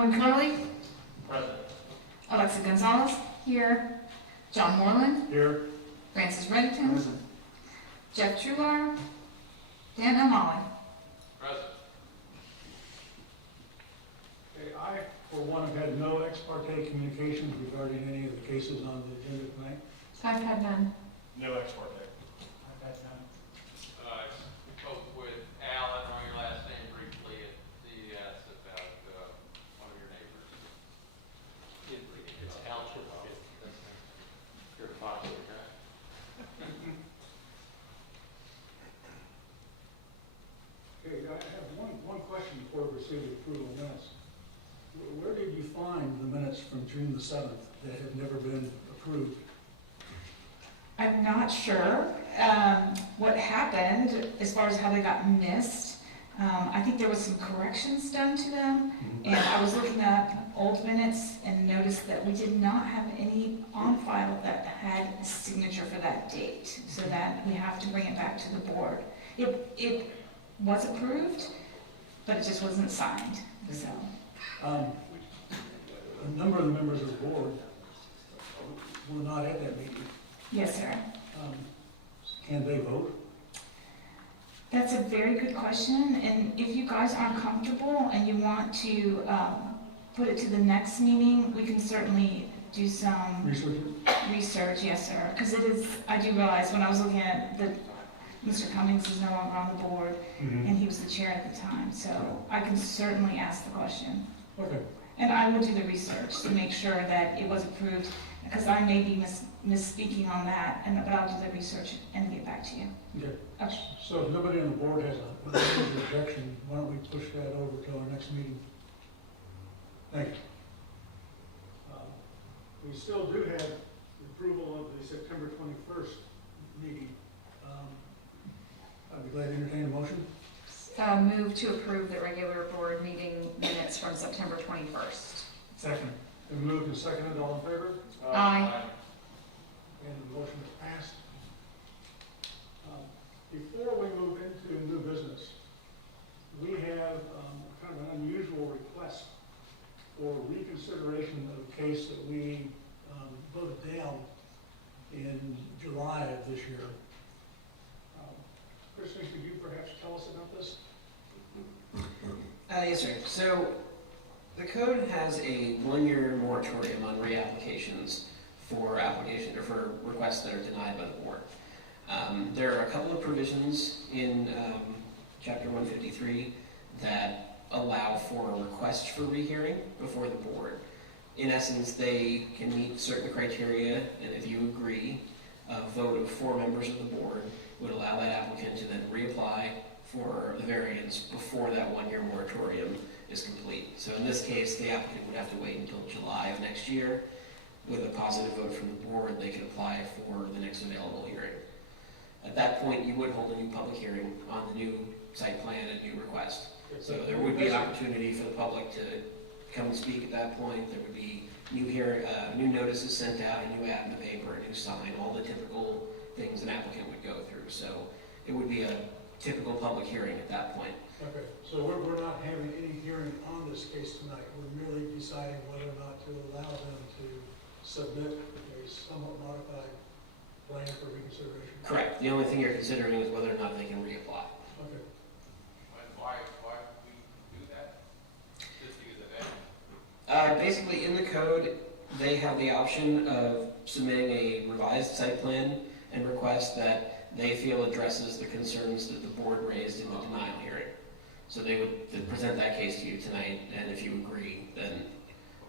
Howard Curley, Present. Alexa Gonzalez, here. John Moreland, Here. Francis Reddington, Present. Jeff Truar, Dan O'Malley. Present. Okay, I, for one, have had no ex parte communications regarding any of the cases on the agenda tonight. I've had none. No ex parte. I've had none. I spoke with Alan on your last name briefly at CES about one of your neighbors. It's Al. You're a popular guy. Okay, I have one question before we receive the approval of minutes. Where did you find the minutes from June the 7th that have never been approved? I'm not sure what happened as far as how they got missed. I think there was some corrections done to them, and I was looking up old minutes and noticed that we did not have any on file that had a signature for that date, so that we have to bring it back to the board. It was approved, but it just wasn't signed, so. A number of the members of the board were not at that meeting. Yes, sir. Can they vote? That's a very good question, and if you guys aren't comfortable and you want to put it to the next meeting, we can certainly do some research, yes, sir. Because it is, I do realize when I was looking at Mr. Cummings is no longer on the board, and he was the chair at the time, so I can certainly ask the question. Okay. And I will do the research to make sure that it was approved, because I may be misspeaking on that, but I'll do the research and get back to you. Okay. Okay. So if nobody on the board has a major objection, why don't we push that over to our next meeting? Thank you. We still do have the approval of the September 21st meeting. I'd be glad to entertain a motion. Move to approve the regular board meeting minutes from September 21st. Second. Been moved and seconded, all in favor? Aye. And the motion is passed. Before we move into new business, we have kind of an unusual request for reconsideration of a case that we voted down in July of this year. Kristen, could you perhaps tell us about this? Yes, sir. So the code has a 1-year moratorium on reapplications for application or for requests that are denied by the board. There are a couple of provisions in Chapter 153 that allow for a request for rehearing before the board. In essence, they can meet certain criteria, and if you agree, a vote of 4 members of the board would allow that applicant to then reapply for the variance before that 1-year moratorium is complete. So in this case, the applicant would have to wait until July of next year. With a positive vote from the board, they could apply for the next available hearing. At that point, you would hold a new public hearing on the new site plan and new request. So there would be an opportunity for the public to come and speak at that point. There would be new notices sent out, a new ad in the paper, a new sign, all the typical things an applicant would go through. So it would be a typical public hearing at that point. Okay, so we're not having any hearing on this case tonight. We're merely deciding whether or not to allow them to submit a somewhat modified plan for reconsideration. Correct. The only thing you're considering is whether or not they can reapply. Okay. Why would we do that? Just because of that? Basically, in the code, they have the option of submitting a revised site plan and request that they feel addresses the concerns that the board raised in the denial hearing. So they would present that case to you tonight, and if you agree, then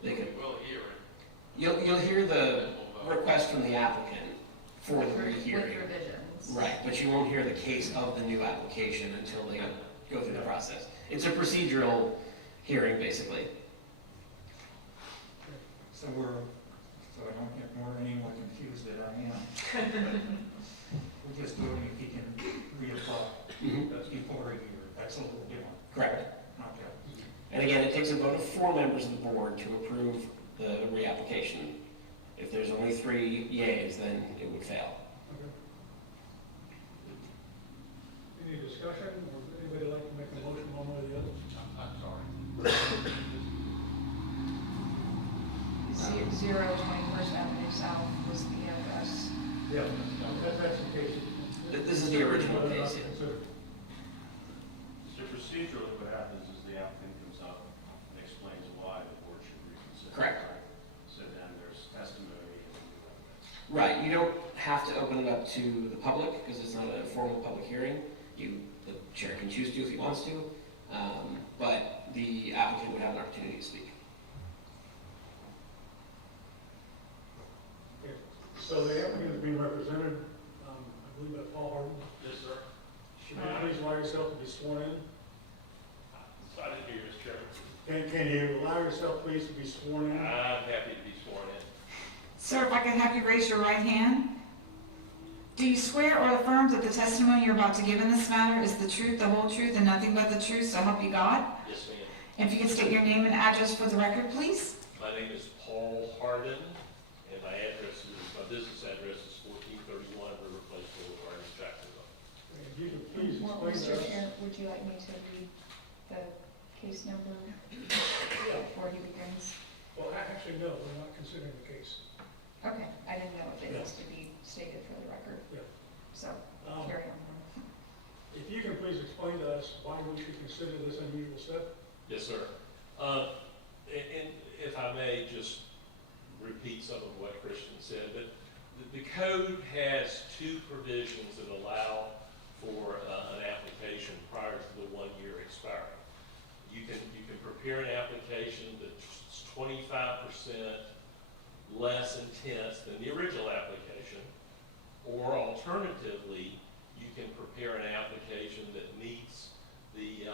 they could. We will hear it. You'll hear the request from the applicant for the rehearing. With revisions. Right, but you won't hear the case of the new application until they go through the process. It's a procedural hearing, basically. So so I don't get any more confused than I am. We're just voting if he can reapply before a year. That's a little different. Correct. Okay. And again, it takes a vote of 4 members of the board to approve the reapplication. If there's only 3 yays, then it would fail. Okay. Any discussion, or would anybody like to make a motion one way or the other? I'm sorry. 21st Avenue South was the address. Yeah, that's the case. This is the original Whether or not case, yeah. considered. So procedurally, what happens is the applicant comes up and explains why the board should reconsider. Correct. So then there's testimony and new evidence. Right, you don't have to open it up to the public, because it's not a formal public hearing. The chair can choose to if he wants to, but the applicant would have an opportunity to speak. Okay. So the applicant is being represented, I believe by Paul Harden. Yes, sir. Should you please allow yourself to be sworn in? Excited to hear, Mr. Chairman. Can you allow yourself please to be sworn in? I'm happy to be sworn in. Sir, if I could have you raise your right hand. Do you swear or affirm that the testimony you're about to give in this matter is the truth, the whole truth, and nothing but the truth, so help you God? Yes, ma'am. And if you could state your name and address for the record, please? My name is Paul Harden, and my business address is 1431 River Place Boulevard, Jacksonville. If you could please Well, explain to Mr. us. Chair, would you like me to read the case number before he begins? Well, actually, no, we're not considering the case. Okay, I didn't know if it needs to be stated for the record. Yeah. So, Um, carry on. If you can please explain to us why we should consider this unusual step? Yes, sir. And if I may just repeat some of what Christian said, but the code has two provisions that allow for an application prior to the 1 year expiry. You can prepare an application that's 25% less intense than the original application, or alternatively, you can prepare an application that meets the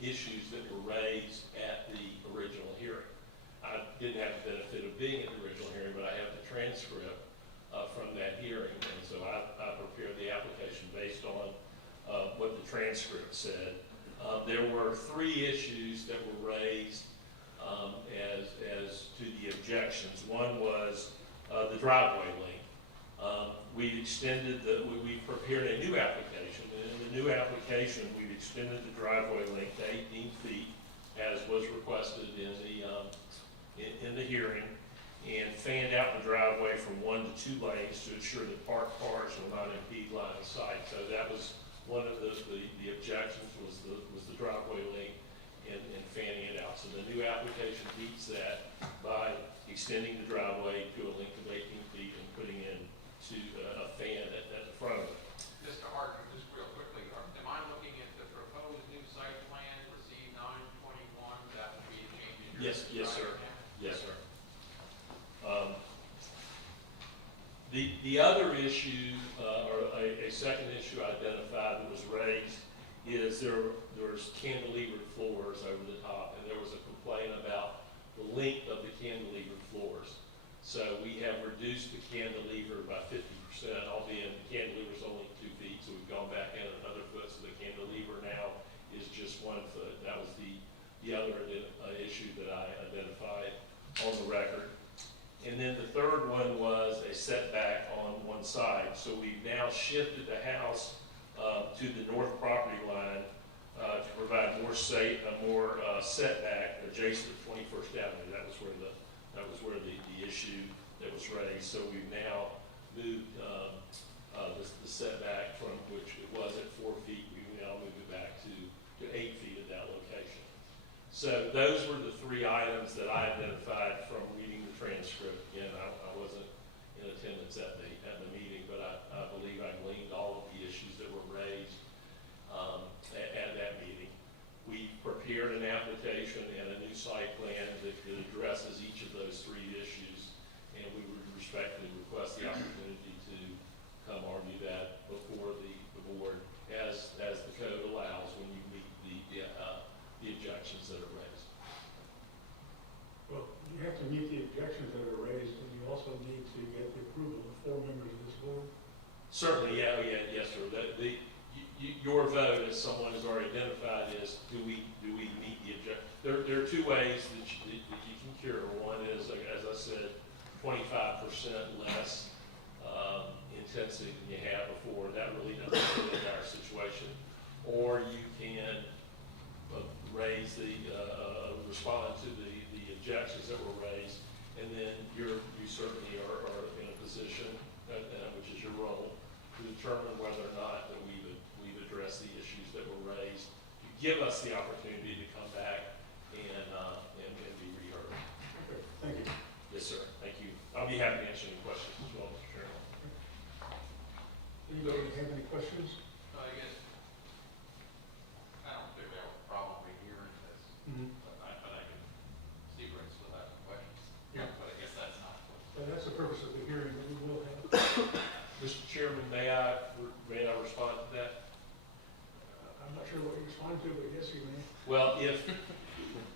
issues that were raised at the original hearing. I didn't have the benefit of being at the original hearing, but I have the transcript from that hearing, and so I prepared the application based on what the transcript said. There were 3 issues that were raised as to the objections. One was the driveway length. We prepared a new application, and in the new application, we've extended the driveway length to 18 feet, as was requested in the hearing, and fanned out the driveway from 1 to 2 lanes to ensure that parked cars will not impede line of sight. So that was one of the objections was the driveway length and fanning it out. So the new application meets that by extending the driveway to a length of 18 feet and putting in a fan at the front of it. Mr. Harden, just real quickly, am I looking at the proposed new site plan, received 9/21, that would be a change in your? Yes, sir. site plan? Yes, sir. The other issue, or a second issue identified that was raised is there's cantilevered floors over the top, and there was a complaint about the length of the cantilevered floors. So we have reduced the cantilever by 50%, albeit the cantilever is only 2 feet, so we've gone back in another foot, so the cantilever now is just 1 foot. That was the other issue that I identified on the record. And then the third one was a setback on one side. So we've now shifted the house to the north property line to provide more setback adjacent to 21st Avenue. That was where the issue that was raised. So we've now moved the setback from which it was at 4 feet. We've now moved it back to 8 feet at that location. So those were the 3 items that I identified from reading the transcript. Again, I wasn't in attendance at the meeting, but I believe I gleaned all of the issues that were raised at that meeting. We prepared an application and a new site plan that addresses each of those 3 issues, and we would respectfully request the opportunity to come argue that before the board as the code allows when you meet the objections that are raised. Well, you have to meet the objections that are raised, and you also need to get the approval of 4 members of this board. Certainly, yes, sir. Your vote, as someone has already identified, is do we meet the objective? There are 2 ways that you can cure. One is, as I said, 25% less intensity than you had before. That really doesn't fit into our situation. Or you can respond to the objections that were raised And then you certainly are in a position, which is your role, to determine whether or not that we've addressed the issues that were raised. To give us the opportunity to come back and be reheard. Okay, thank you. Yes, sir. Thank you. I'll be happy to answer any questions as well, Mr. Chairman. Anybody have any questions? I guess, I don't think we have a problem with hearing this, but I can see where it's still having questions. Yeah. But I guess that's not what. That's the purpose of the hearing that we will have. Mr. Chairman, may I respond to that? I'm not sure what you respond to, but yes, you may. Well,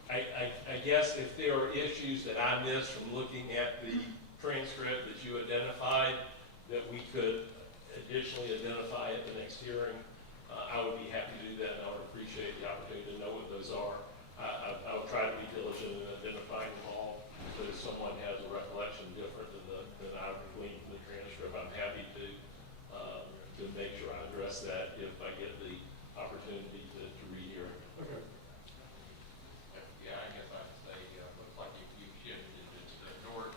I guess if there are issues that I missed from looking at the transcript that you identified, that we could additionally identify at the next hearing, I would be happy to do that, and I would appreciate the opportunity to know what those are. I will try to be diligent in identifying them all, so if someone has a recollection different than I've gleaned from the transcript, I'm happy to make sure I address that if I get the opportunity to rehear it. Okay. Yeah, I guess I'd say, looks like you've shifted it to the north,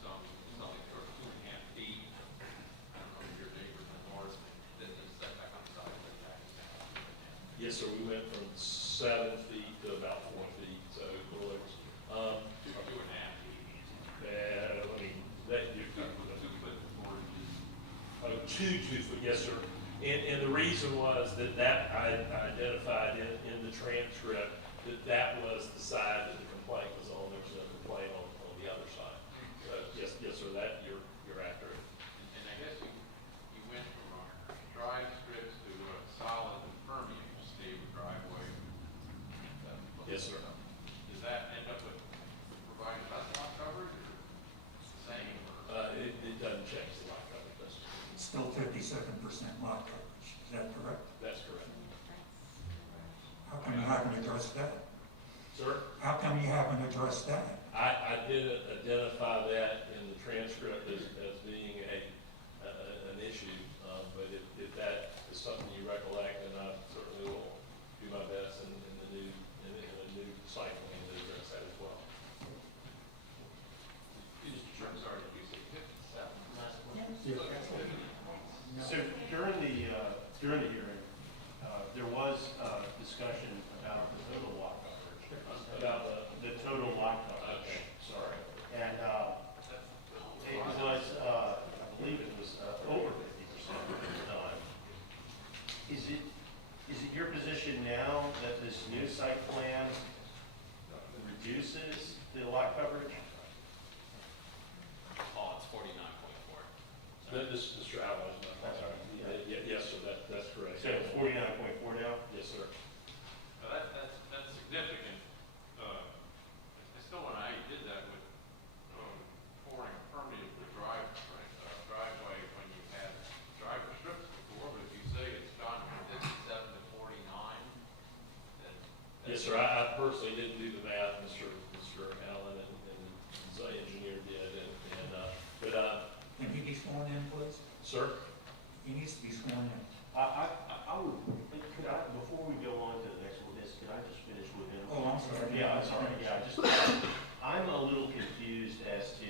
something sort of 2.5 feet. I don't know if your neighbors in the north, then the setback on the side of the back is down. Yes, sir, we went from 7 feet to about 4 feet, so it was, 2.5 feet. let me, that, you, 2 foot 4 inches. oh, 2 foot, yes, sir. And the reason was that I identified in the transcript that was the side that the complaint was on. There was no complaint on the other side. Yes, sir, that you're accurate. And I guess you went from dry strips to a solid permeable steel driveway. Yes, sir. Does that end up with providing less lot coverage or the same? Or? It doesn't change the lot coverage, that's, It's still 57% lot coverage, is that correct? that's correct. How come you haven't addressed that? Sir? How come you haven't addressed that? I did identify that in the transcript as being an issue, but if that is something you recollect, then I certainly will do my best in the new site plan to address that as well. I'm sorry, did you say 57? Last one. Yes. So during the hearing, there was discussion about the total lot coverage. About The total lot coverage. okay, sorry. And it was, I believe it was over 50% at the time. Is it your position now that this new site plan reduces the lot coverage? Oh, it's 49.4. Mr. Allen, That's right. yes, sir, that's correct. So it's 49.4 now? Yes, sir. Now that's significant. I still want to, how you did that with pouring a permeable driveway when you had driver strips before, but if you say it's gone from 57 to 49, then. Yes, sir, I personally didn't do the math, Mr. Allen and the engineer did, but, Can he be sworn in, please? sir? He needs to be sworn in. I would, could I, before we go on to the next one, could I just finish with him? Oh, I'm sorry. Yeah, I'm sorry, I'm a little confused as to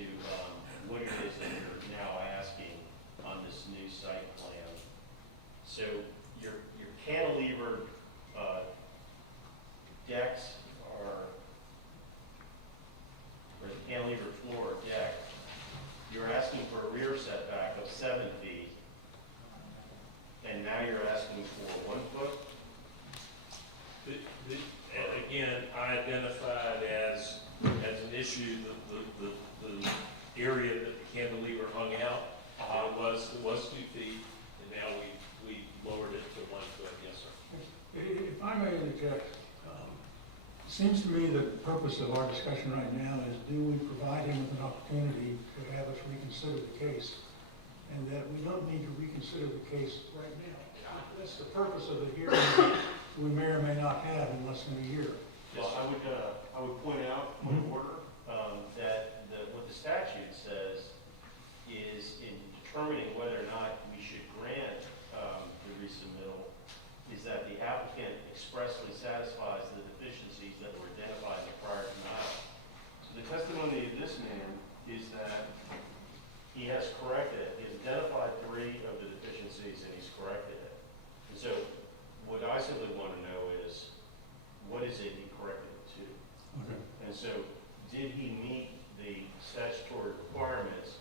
what it is that you're now asking on this new site plan. So your cantilever decks or the cantilever floor deck, you're asking for a rear setback of 7 feet, and now you're asking for 1 foot? Again, I identified as an issue, the area that the cantilever hung out, it was 2 feet, and now we lowered it to 1 foot, yes, sir. If I may interject, it seems to me the purpose of our discussion right now is, do we provide him with an opportunity to have us reconsider the case? And that we don't need to reconsider the case right now. That's the purpose of the hearing we may or may not have in less than a year. Well, I would point out, point of order, that what the statute says is in determining whether or not we should grant the resubmittal, is that the applicant expressly satisfies the deficiencies that were identified in the prior denial. So the testimony of this man did he meet the statutory requirements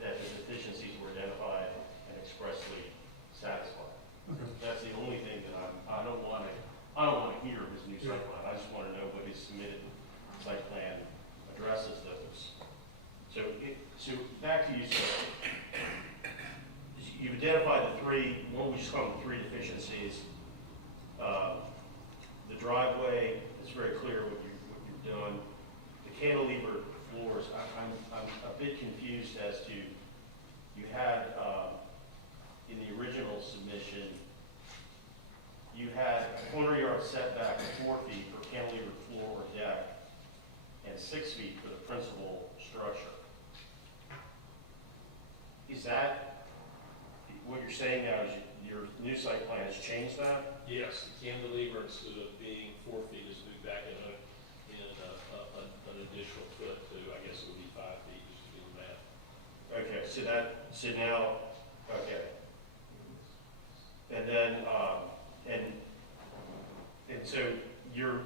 that the deficiencies were identified and expressly satisfied? Okay. That's the only thing that I don't want to hear his new site plan. I just want to know what his submitted site plan addresses those. So back to you, sir. You've identified the three, what we just call them three deficiencies. The driveway, it's very clear what you've done. The cantilever floors, I'm a bit confused as to, you had, in the original submission, you had a corner yard setback of 4 feet for cantilever floor or deck, and 6 feet for the principal structure. Is that, what you're saying now is your new site plan has changed that? Yes, the cantilever, instead of being 4 feet, is moved back in an additional foot to, I guess it would be 5 feet, just to do the math. Okay, so now, okay. And then, and so your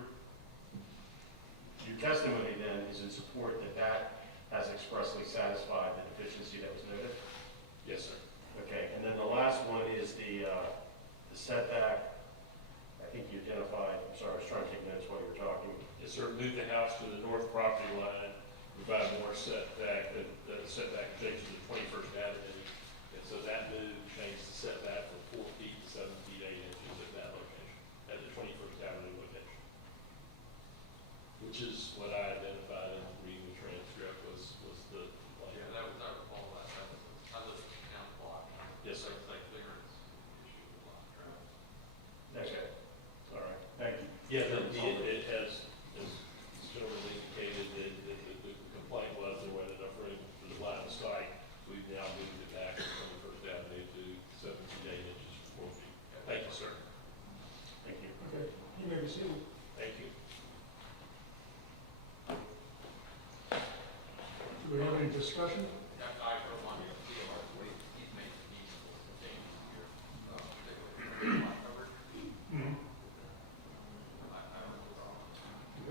testimony then is in support that has expressly satisfied the deficiency that was noted? Yes, sir. Okay, and then the last one is the setback. I think you identified, I'm sorry, I was trying to take notes while you were talking. Yes, sir, move the house to the north property line, provide more setback, the setback change to the 21st Avenue. And so that move changed the setback from 4 feet to 7 feet 8 inches at that location, at the 21st Avenue location. Which is what I identified in reading the transcript was the complaint. Yeah, that was, I recall that. I live in the town block. Yes, sir. It's like clearance issue with a lot of traffic. Okay, all right, thank you. Yeah, it has, as this gentleman indicated, that the complaint was there wasn't enough room for the line of sight. We've now moved it back from the First Avenue to 7 feet 8 inches from 4 feet. Thank you, sir. Thank you. Okay, you may be seated. Thank you. Do we have any discussion? I for one feel like he's made some meaningful changes here, particularly lot coverage. Mm-hmm. I don't know what's wrong.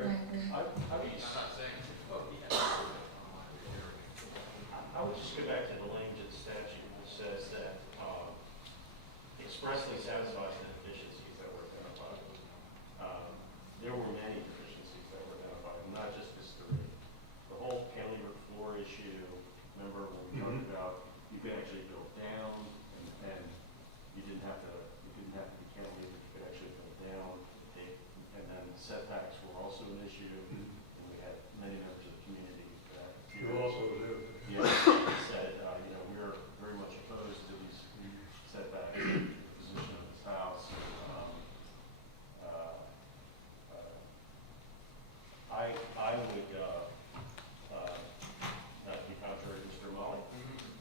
I would I'm just, not saying, oh, yeah. I would just go back to the language of the statute, which says that expressly satisfies the deficiencies that were identified. There were many deficiencies that were identified, not just this three. The whole cantilever floor issue, remember when we talked about, you could actually build down, and you didn't have to be cantilevered, you could actually build down. And then setbacks were also an issue, and we had many members of the community that. You also do. Yeah, said, we're very much opposed to these setbacks, the position of this house. I would, not to be contrary to Mr. Molly,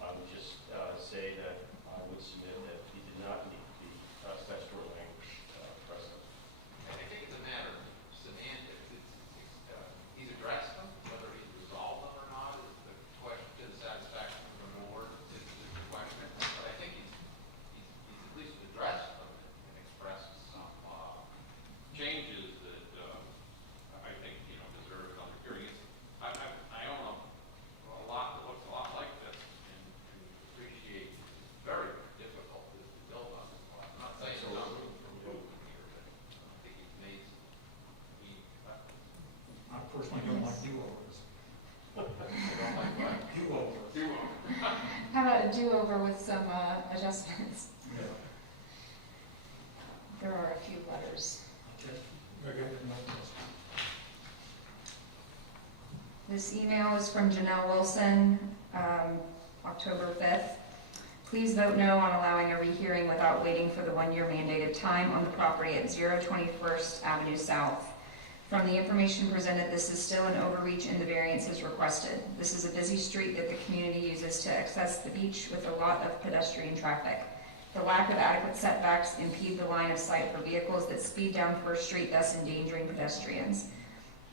I would just say that I would submit that he did not meet the statutory language precedent. I think it's a matter of semantics. He's addressed them, whether he's resolved them or not is the question, to the satisfaction of the board is the question. But I think he's at least addressed them and expressed some changes that I think, deserve another hearing. I own a lot that looks a lot like this and appreciate it's very difficult to build on this lot. I'm not saying there's not room for movement here, but I think he's made some I personally don't like do-overs. don't like what? Do-overs. How about a do-over with some adjustments? Yeah. There are a few letters. Okay. This email is from Janelle Wilson, October 5th. Please vote no on allowing a rehearing without waiting for the 1-year mandated time on the property at 021st Avenue South. From the information presented, this is still an overreach in the variances requested. This is a busy street that the community uses to access the beach with a lot of pedestrian traffic. The lack of adequate setbacks impede the line of sight for vehicles that speed down First Street, thus endangering pedestrians.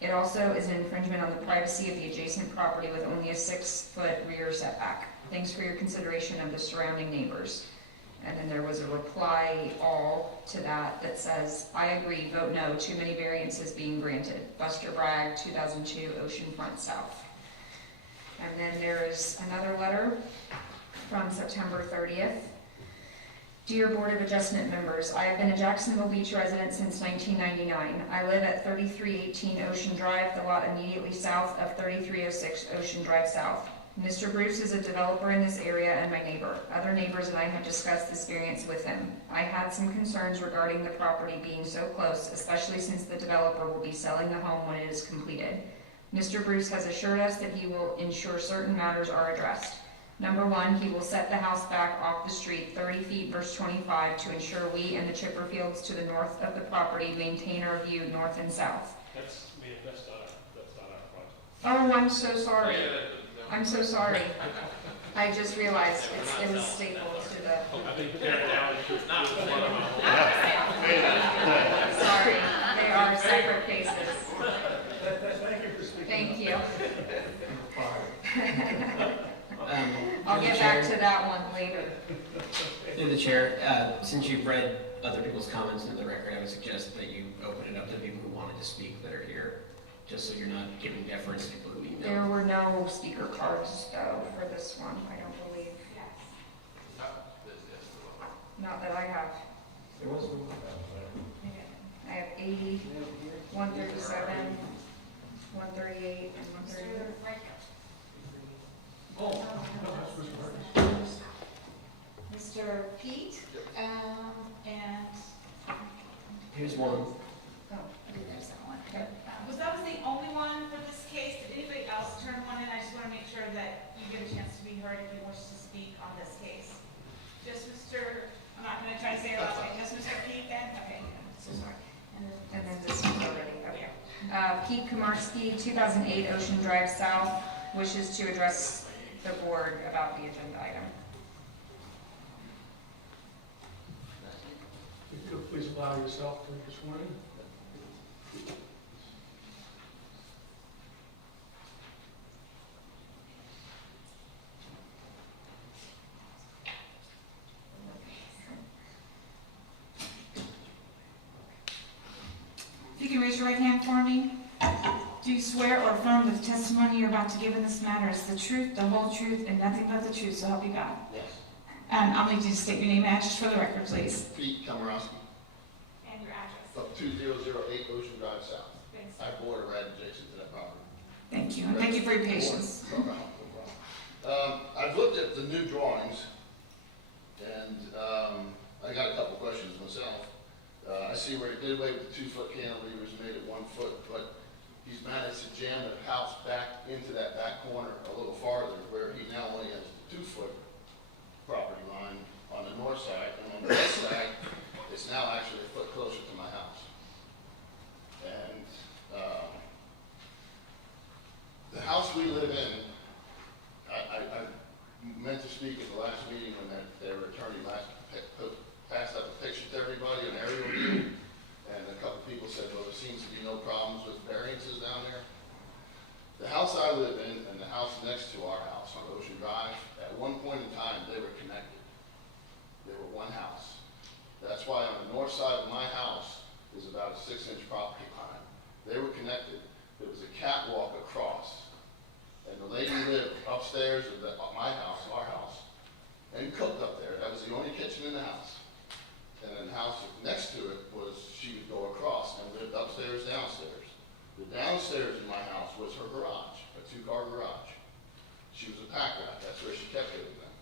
It also is an infringement on the privacy of the adjacent property with only a 6-foot rear setback. Thanks for your consideration of the surrounding neighbors. And then there was a reply all to that that says, I agree, vote no, too many variances being granted. Buster Bragg, 2002, Oceanfront South. And then there is another letter from September 30th. Dear Board of Adjustment members, I have been a Jacksonville Beach resident since 1999. I live at 3318 Ocean Drive, the lot immediately south of 3306 Ocean Drive South. Mr. Bruce is a developer in this area and my neighbor. Other neighbors and I have discussed this variance with him. I had some concerns regarding the property being so close, especially since the developer will be selling the home when it is completed. Mr. Bruce has assured us that he will ensure certain matters are addressed. Number one, he will set the house back off the street 30 feet verse 25 to ensure we and the Chipperfields to the north of the property maintain our view north and south. That's not our project. Oh, I'm so sorry. I'm so sorry. I just realized it was stapled to the, I think they're down, it's not one of them. sorry, they are separate cases. Thank you for speaking. Thank you. I'll Through the get back chair- to that one later. Through the chair, since you've read other people's comments into the record, I would suggest that you open it up to people who wanted to speak that are here, just so you're not giving deference to people who There email. were no speaker cards though for this one, I don't believe. Not that I have. There was one. I have 80, 137, 138, and 138. Oh, no, that's Mr. Marcus. Mr. Pete, and, Here's one. oh, I think there's that one. That was the only one for this case. Did anybody else turn one in? I just want to make sure that you get a chance to be heard if you wish to speak on this case. Just Mr., I'm not going to try to say your last name, just Mr. Pete then? Okay, so sorry. And then this one's already, okay. Pete Komarski, 2008 Ocean Drive South, wishes to address the board about the agenda item. If you'll please allow yourself to be sworn in. If you can raise your right hand for me. Do you swear or affirm that the testimony you're about to give in this matter is the truth, the whole truth, and nothing but the truth, so help you God? Yes. I'll need you to state your name and address for the record, please. Pete Komarowski, And your address. of 2008 Ocean Drive South. Thanks. I bought a red adjacent to that property. Thank you, and thank you for your patience. No problem, no problem. I've looked at the new drawings, and I got a couple questions myself. I see where he did away with the 2-foot cantilevers and made it 1 foot, but he's managed to jam the house back into that back corner a little farther, where he now only has the 2-foot property line on the north side, and on the west side, it's now actually a foot closer to my house. And the house we live in, I meant to speak at the last meeting when their attorney passed up a picture to everybody, an aerial view, and a couple people said, well, there seems to be no problems with variances down there. The house I live in and the house next to our house on Ocean Drive, at one point in time, they were connected. They were one house. That's why on the north side of my house is about a 6-inch property line. They were connected. There was a catwalk across. And the lady lived upstairs of my house, our house, and cooked up there. That was the only kitchen in the house. And then the house next to it was, she would go across and lived upstairs, downstairs. The downstairs in my house was her garage, a 2-car garage. She was a pack rat, that's where she kept everything.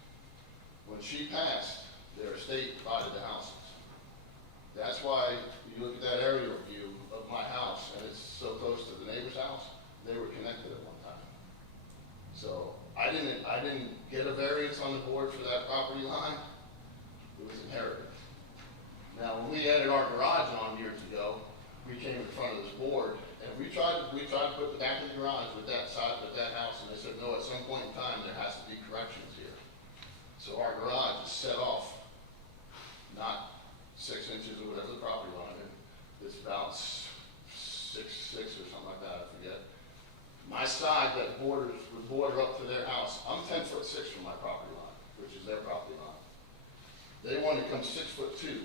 When she passed, their estate divided the houses. That's why you look at that aerial view of my house, and it's so close to the neighbor's house, they were connected at one time. So I didn't get a variance on the board for that property line. It was inherited. Now, when we added our garage on years ago, we came in front of this board, and we tried to put the back of the garage with that side, with that house, and they said, no, at some point in time, there has to be corrections here. So our garage is set off, not 6 inches or whatever the property line is. It's about 6'6" or something like that, I forget. My side that would border up to their house, I'm 10'6" from my property line, which is their property line. They want to come 6'2".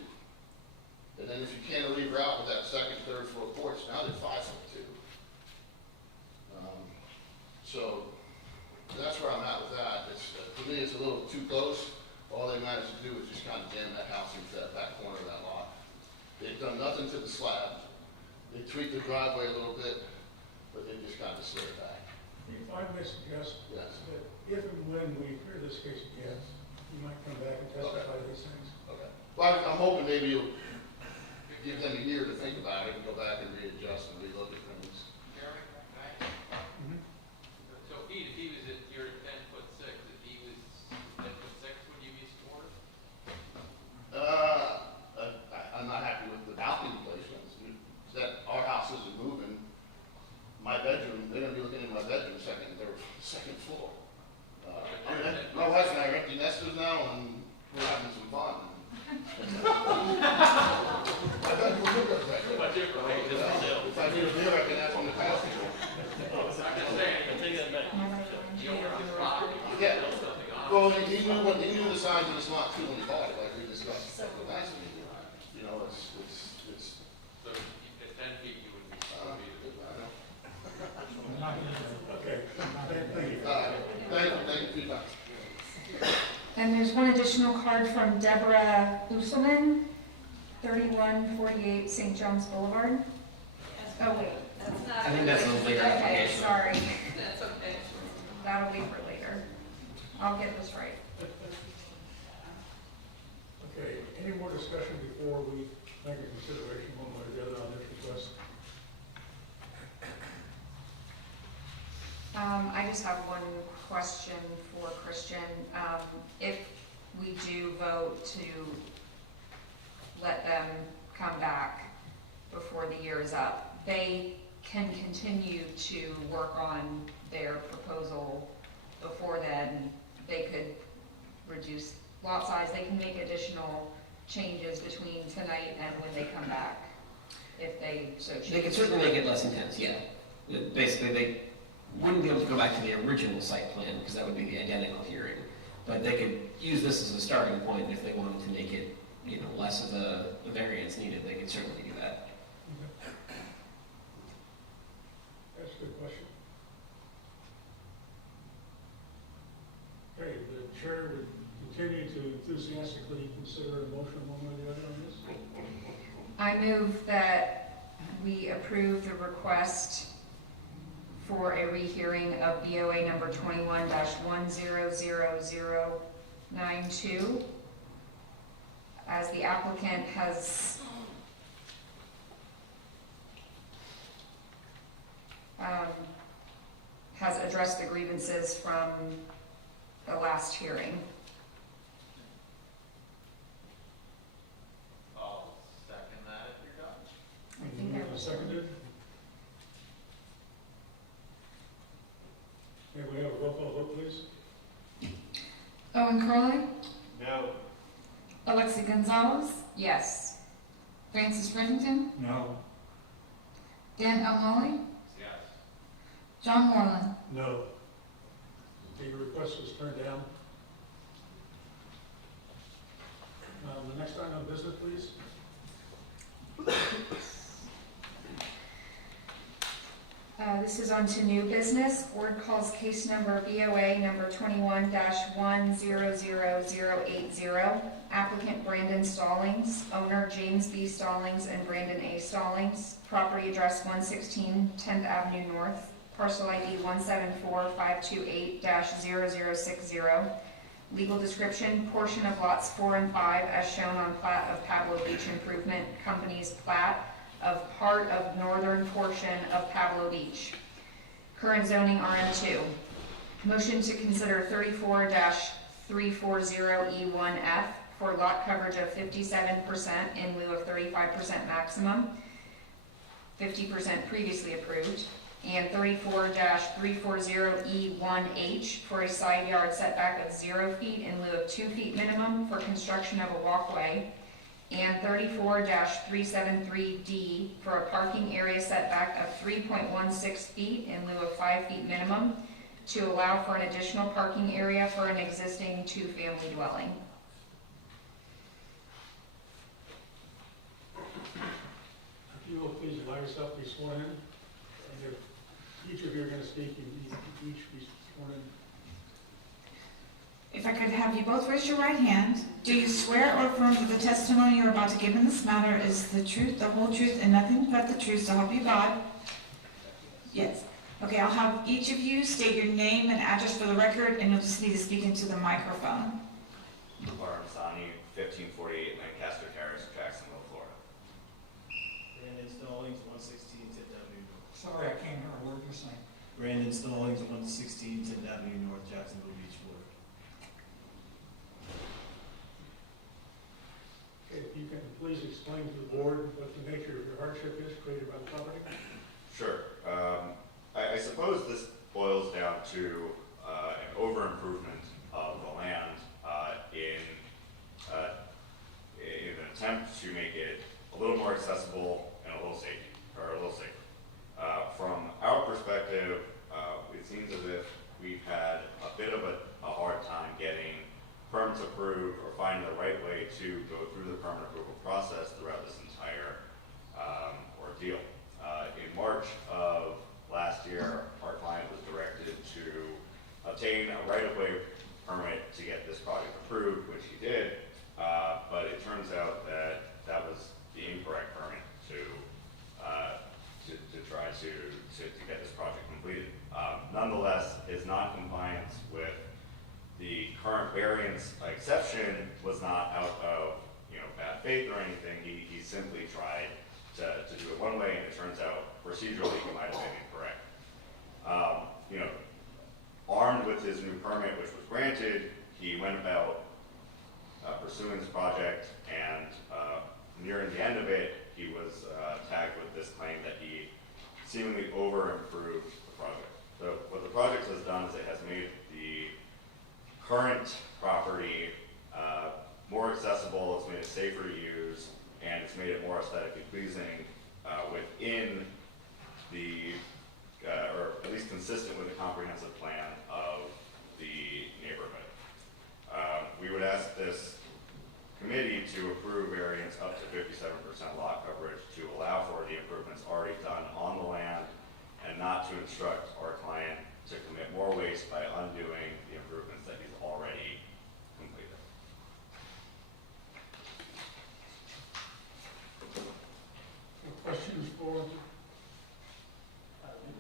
And then if you cantilever out with that second, third floor porch, now they're 5'2". So that's where I'm at with that. It's, to me, it's a little too close. All they managed to do is just kind of jam that house into that back corner of that lot. They've done nothing to the slab. They tweaked the driveway a little bit, but they just kind of slid it back. If I may suggest Yes. that if and when we hear this case again, you might come back and testify to these things. Okay. Well, I'm hoping maybe you'll give them a year to think about it and go back and readjust and relook at things. Jeremy, can I ask? So Pete, if he was at your 10'6", if he was 10'6", would you be supportive? I'm not happy with the balcony placements. That our house isn't moving. My bedroom, they're gonna be looking in my bedroom second floor. My wife and I are empty nesters now, and we're having some fun. My bedroom will look like that. But you're right, just for sale. If I need a beer, I can have on the patio. I'm just saying, you don't want to block, you Yeah. build something on it. Well, he knew the size of the slot too when he bought it, like we discussed last meeting. You know, it's, So at 10 feet, you would be supportive. Okay, thank you. thank you, Peter. And there's one additional card from Deborah Usselman, 3148 St. John's Boulevard. Oh, wait. That's not. I think that's a later Okay, application. sorry. That's okay. That'll be for later. I'll get this right. Okay, any more discussion before we make a consideration one way or the other on this request? I just have one question for Christian. If we do vote to let them come back before the year is up, they can continue to work on their proposal before then. They could reduce lot size, they can make additional changes between tonight and when they come back, if they so choose. They could certainly make it less intense, yeah. Basically, they wouldn't be able to go back to the original site plan, because that would be the identical hearing. But they could use this as a starting point. If they wanted to make it, less of a variance needed, they could certainly do that. That's a good question. Okay, the chair would continue to enthusiastically consider a motion one way or the other on this. I move that we approve the request for a rehearing of BOA number 21-100092, as the applicant has addressed the grievances from the last hearing. I'll second that if you're done. I think I Moved and was- seconded. May we have a roll call vote, please? Owen Curley, No. Alexi Gonzalez, Yes. Francis Bridington, No, Dan O'Malley, Yes. John Moreland. No. Okay, your request was turned down. The next item of business, please. This is on to new business. Board calls case number BOA number 21-100080. Applicant Brandon Stallings, owner James B. Stallings and Brandon A. Stallings. Property address 116 10th Avenue North. Parcel ID 174528-0060. Legal description, portion of lots 4 and 5 as shown on plat of Pablo Beach Improvement Company's plat of part of northern portion of Pablo Beach. Current zoning RM2. Motion to consider 34-340E1F for lot coverage of 57% in lieu of 35% maximum, 50% previously approved, and 34-340E1H for a side yard setback of 0 feet in lieu of 2 feet minimum for construction of a walkway, and 34-373D for a parking area setback of 3.16 feet in lieu of 5 feet minimum to allow for an additional parking area for an existing 2-family dwelling. you will please allow yourself to be sworn in. And if each of you are going to speak, you each be sworn in. If I could have you both raise your right hand. Do you swear or affirm that the testimony you're about to give in this matter is the truth, the whole truth, and nothing but the truth, so help you God? Yes. Okay, I'll have each of you state your name and address for the record, and you'll just need to speak into the microphone. Sani, 1548 Lancaster Terrace, Jacksonville, Florida. Brandon Stallings, 116 10th Avenue North. Sorry, I can't hear a word you're saying. Brandon Stallings, 116 10th Avenue North, Jacksonville Beach, Florida. Okay, if you can please explain to the board what the nature of your hardship is created by the property. Sure. I suppose this boils down to an over-improvement of the land in an attempt to make it a little more accessible and a little safer. From our perspective, it seems as if we've had a bit of a hard time getting permits approved or finding the right way to go through the permit approval process throughout this entire ordeal. In March of last year, our client was directed to obtain a right-of-way permit to get this project approved, which he did, but it turns out that that was the incorrect permit to try to get this project completed. Nonetheless, his non-compliance with the current variance exception was not out of bad faith or anything. He simply tried to do it one way, and it turns out procedurally he might have been incorrect. Armed with his new permit, which was granted, he went about pursuing this project, and nearing the end of it, he was tagged with this claim that he seemingly over-improved the project. So what the project has done is it has made the current property more accessible, it's made it safer to use, and it's made it more aesthetically pleasing within the, or at least consistent with the comprehensive plan of the neighborhood. We would ask this committee to approve variance up to 57% lot coverage to allow for the improvements already done on the land and not to instruct our client to commit more waste by undoing the improvements that he's already completed. Questions for, would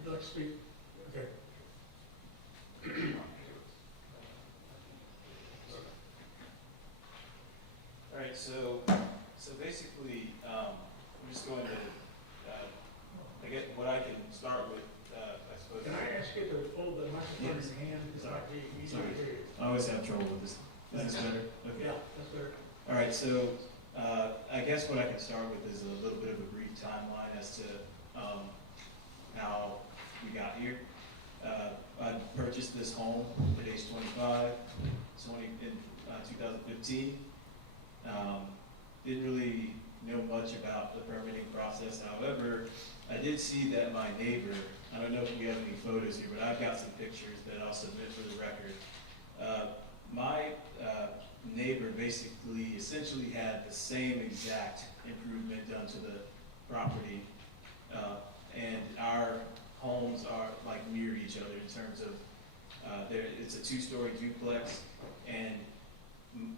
you like to speak? Okay. All right, so basically, I'm just going to, I get what I can start with, I suppose. Can I ask you to hold the microphone in your hand? It's not the easy to hear you. I always have trouble with this. Is this better? Okay. Yeah, that's better. All right, so I guess what I can start with is a little bit of a brief timeline as to how we got here. I purchased this home at age 25, in 2015. Didn't really know much about the permitting process. However, I did see that my neighbor, I don't know if we have any photos here, but I've got some pictures that I'll submit for the record. My neighbor basically essentially had the same exact improvement done to the property, and our homes are like near each other in terms of it's a 2-story duplex, and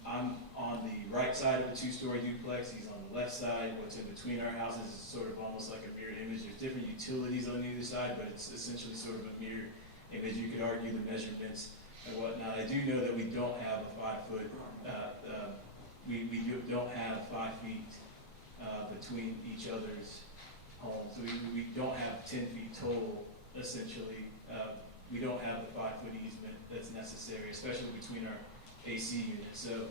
I'm on the right side of a 2-story duplex. He's on the left side. What's in between our houses is sort of almost like a mirrored image. There's different utilities on either side, but it's essentially sort of a mirror image. You could argue the measurements and whatnot. I do know that we don't have a 5-foot, we don't have 5 feet between each other's homes. So we don't have 10 feet total, essentially. We don't have the 5-foot easement that's necessary, especially between our AC units. So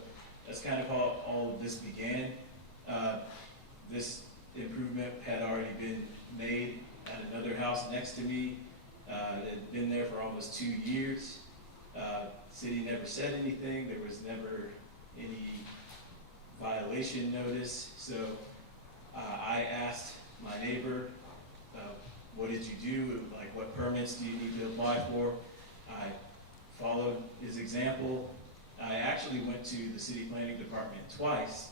that's kind of how all of this began. This improvement had already been made at another house next to me. It had been there for almost 2 years. City never said anything. There was never any violation notice. So I asked my neighbor, what did you do? Like, what permits do you need to apply for? I followed his example. I actually went to the city planning department twice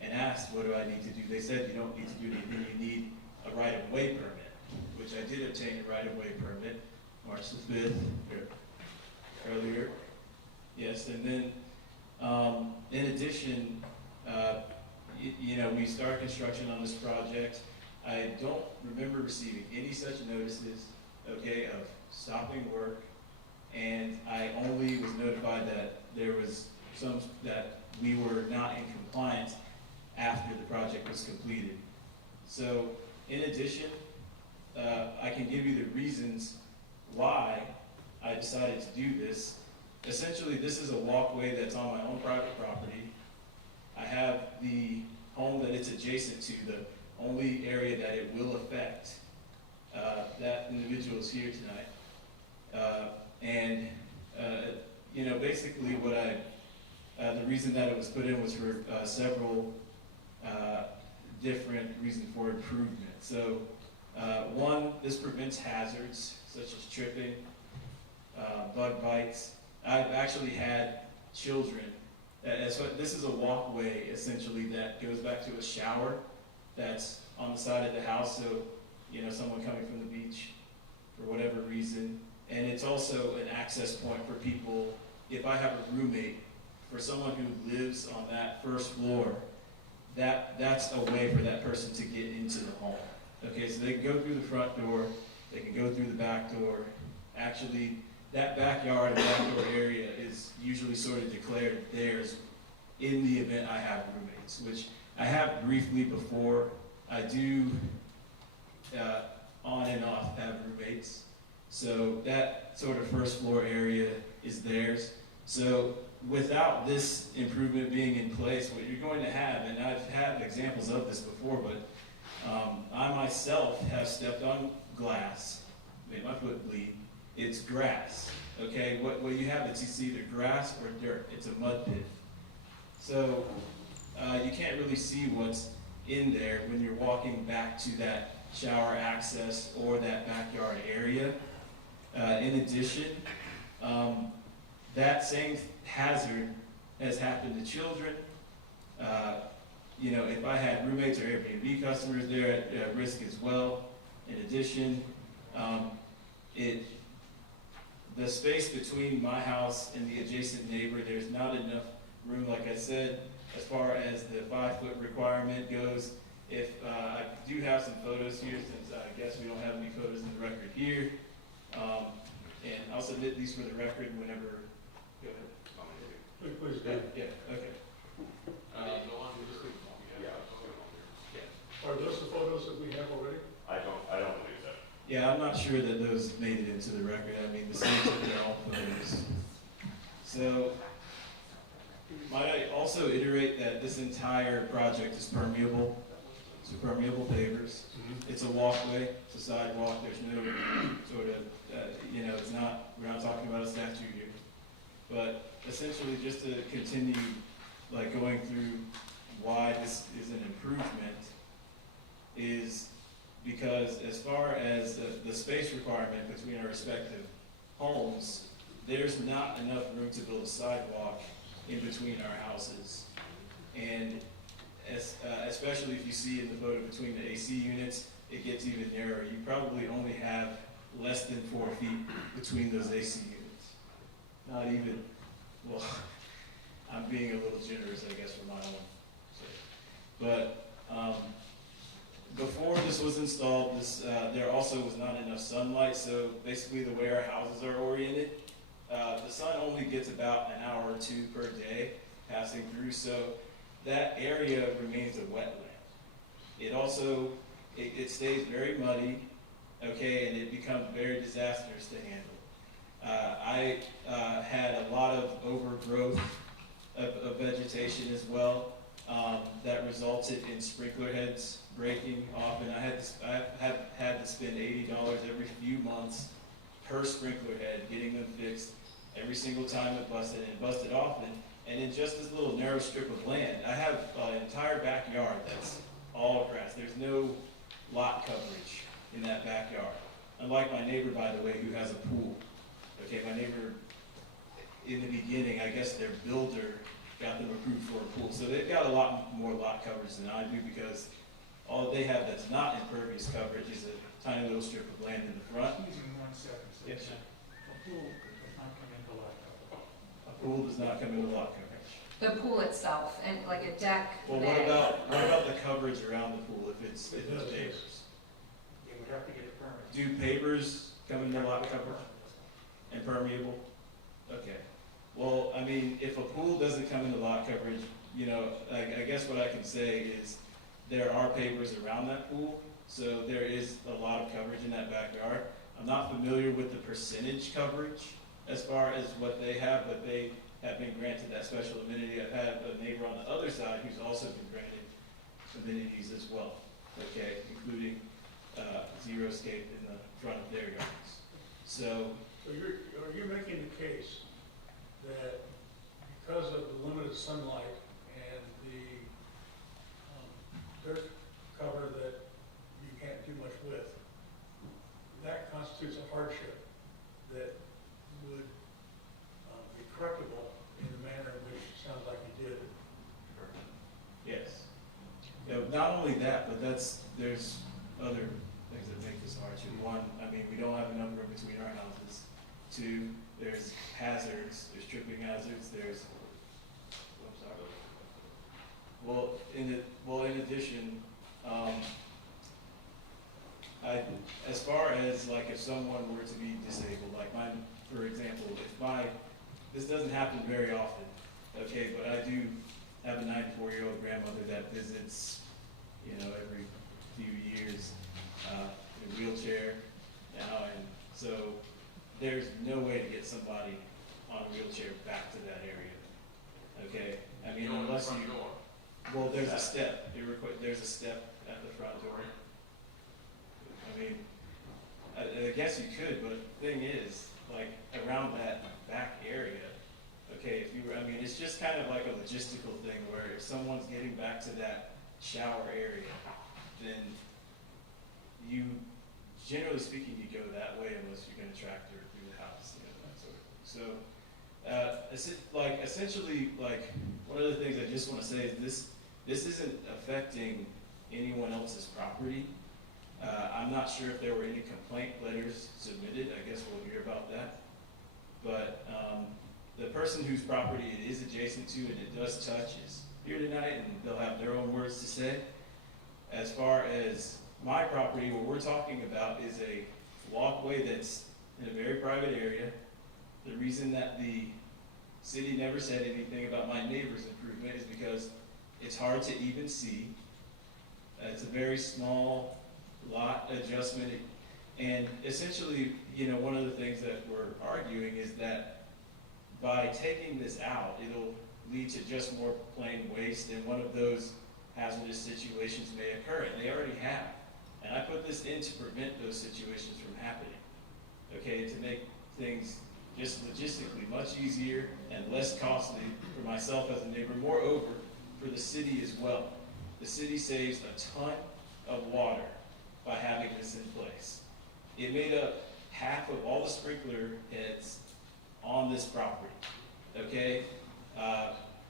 and asked, what do I need to do? They said, you don't need to do anything. You need a right-of-way permit, which I did obtain a right-of-way permit March the 5th, or earlier. Yes, and then, in addition, we start construction on this project. I don't remember receiving any such notices, okay, of stopping work, and I only was notified that there was that we were not in compliance after the project was completed. So, in addition, I can give you the reasons why I decided to do this. Essentially, this is a walkway that's on my own private property. I have the home that it's adjacent to, the only area that it will affect. That individual is here tonight. Basically the reason that it was put in was for several different reasons for improvement. So, one, this prevents hazards such as tripping, bug bites. I've actually had children. This is a walkway essentially that goes back to a shower that's on the side of the house. So, someone coming from the beach for whatever reason. And it's also an access point for people. If I have a roommate, for someone who lives on that first floor, that's a way for that person to get into the home. Okay, so they can go through the front door, they can go through the back door. Actually, that backyard and back door area is usually sort of declared theirs in the event I have roommates, which I have briefly before. I do on and off have roommates. So that sort of first floor area is theirs. So without this improvement being in place, what you're going to have, and I've had examples of this before, but I myself have stepped on glass, made my foot bleed. It's grass, okay? What you have, it's either grass or dirt. It's a mud pit. So you can't really see what's in there when you're walking back to that shower access or that backyard area. In addition, that same hazard has happened to children. If I had roommates or Airbnb customers, they're at risk as well. In addition, the space between my house and the adjacent neighbor, there's not enough room, like I said, as far as the 5-foot requirement goes. If I do have some photos here, since I guess we don't have any photos in the record here, and I'll submit these for the record whenever. Go ahead. Please do. Yeah. Okay. Are those the photos that we have already? I don't believe so. Yeah, I'm not sure that those made it into the record. I mean, the same took their own photos. So, might I also iterate that this entire project is permeable. It's permeable pavers. It's a walkway. It's a sidewalk. There's no sort of, it's not. We're not talking about a statue here. But essentially, just to continue, going through why this is an improvement, is because as far as the space requirement between our respective homes, there's not enough room to build a sidewalk in between our houses. And especially if you see in the photo between the AC units, it gets even narrower. You probably only have less than 4 feet between those AC units. Not even, well, I'm being a little generous, I guess, for my own sake. But before this was installed, there also was not enough sunlight. So basically the way our houses are oriented, the sun only gets about an hour or 2 per day passing through. So that area remains a wetland. It also, it stays very muddy, okay, and it becomes very disastrous to handle. I had a lot of overgrowth of vegetation as well that resulted in sprinkler heads breaking off, and I have had to spend $80 every few months per sprinkler head getting them fixed every single time it busted, and it busted often. And in just this little narrow strip of land, I have an entire backyard that's all grass. There's no lot coverage in that backyard. Unlike my neighbor, by the way, who has a pool. Okay, my neighbor, in the beginning, I guess their builder got them approved for a pool. So they've got a lot more lot coverage than I do because All they have that's not impervious coverage is a tiny little strip of land in the front. Excuse me 1 second. So Yes, sir. A pool does not come into lot coverage. A pool does not come into lot coverage. The pool itself, and like a deck. Well, what about the coverage around the pool if it's pavers? You would have to get a permit. Do pavers come into lot coverage? Impermeable? Okay. Well, I mean, if a pool doesn't come into lot coverage, you know, I guess what I can say is there are pavers around that pool, so there is a lot of coverage in that backyard. I'm not familiar with the percentage coverage as far as what they have, but they have been granted that special amenity. I've had a neighbor on the other side who's also been granted amenities as well, okay, including zero-scape in the front of their yards. So, Are you making the case that because of the limited sunlight and the dirt cover that you can't do much with, that constitutes a hardship that would be correctable in the manner in which it sounds like you did? yes. Yeah, not only that, but there's other things that make this hardship. One, I mean, we don't have a number in between our houses. Two, there's hazards, there's tripping hazards, there's, I'm sorry. Well, in addition, as far as like if someone were to be disabled, like mine, for example, this doesn't happen very often, okay, but I do have a 94-year-old grandmother that visits, you know, every few years, in a wheelchair now, and so there's no way to get somebody on a wheelchair back to that area, okay? I mean, unless you, well, there's a step, there's a step at the front door. I mean, I guess you could, but the thing is, like, around that back area, okay, if you were, I mean, it's just kind of like a logistical thing where if someone's getting back to that shower area, then you, generally speaking, you go that way unless you're gonna tractor through the house, you know, that sort of thing. So, essentially, like, one of the things I just wanna say is this isn't affecting anyone else's property. I'm not sure if there were any complaint letters submitted, I guess we'll hear about that. But, the person whose property it is adjacent to and it does touch is here tonight, and they'll have their own words to say. As far as my property, what we're talking about is a walkway that's in a very private area. The reason that the city never said anything about my neighbor's improvement is because it's hard to even see. It's a very small lot adjustment, and essentially, you know, one of the things that we're arguing is that by taking this out, it'll lead to just more plain waste, and one of those hazardous situations may occur, and they already have. And I put this in to prevent those situations from happening, okay, to make things just logistically much easier and less costly for myself as a neighbor. Moreover, for the city as well. The city saves a ton of water by having this in place. It made up half of all the sprinkler heads on this property, okay?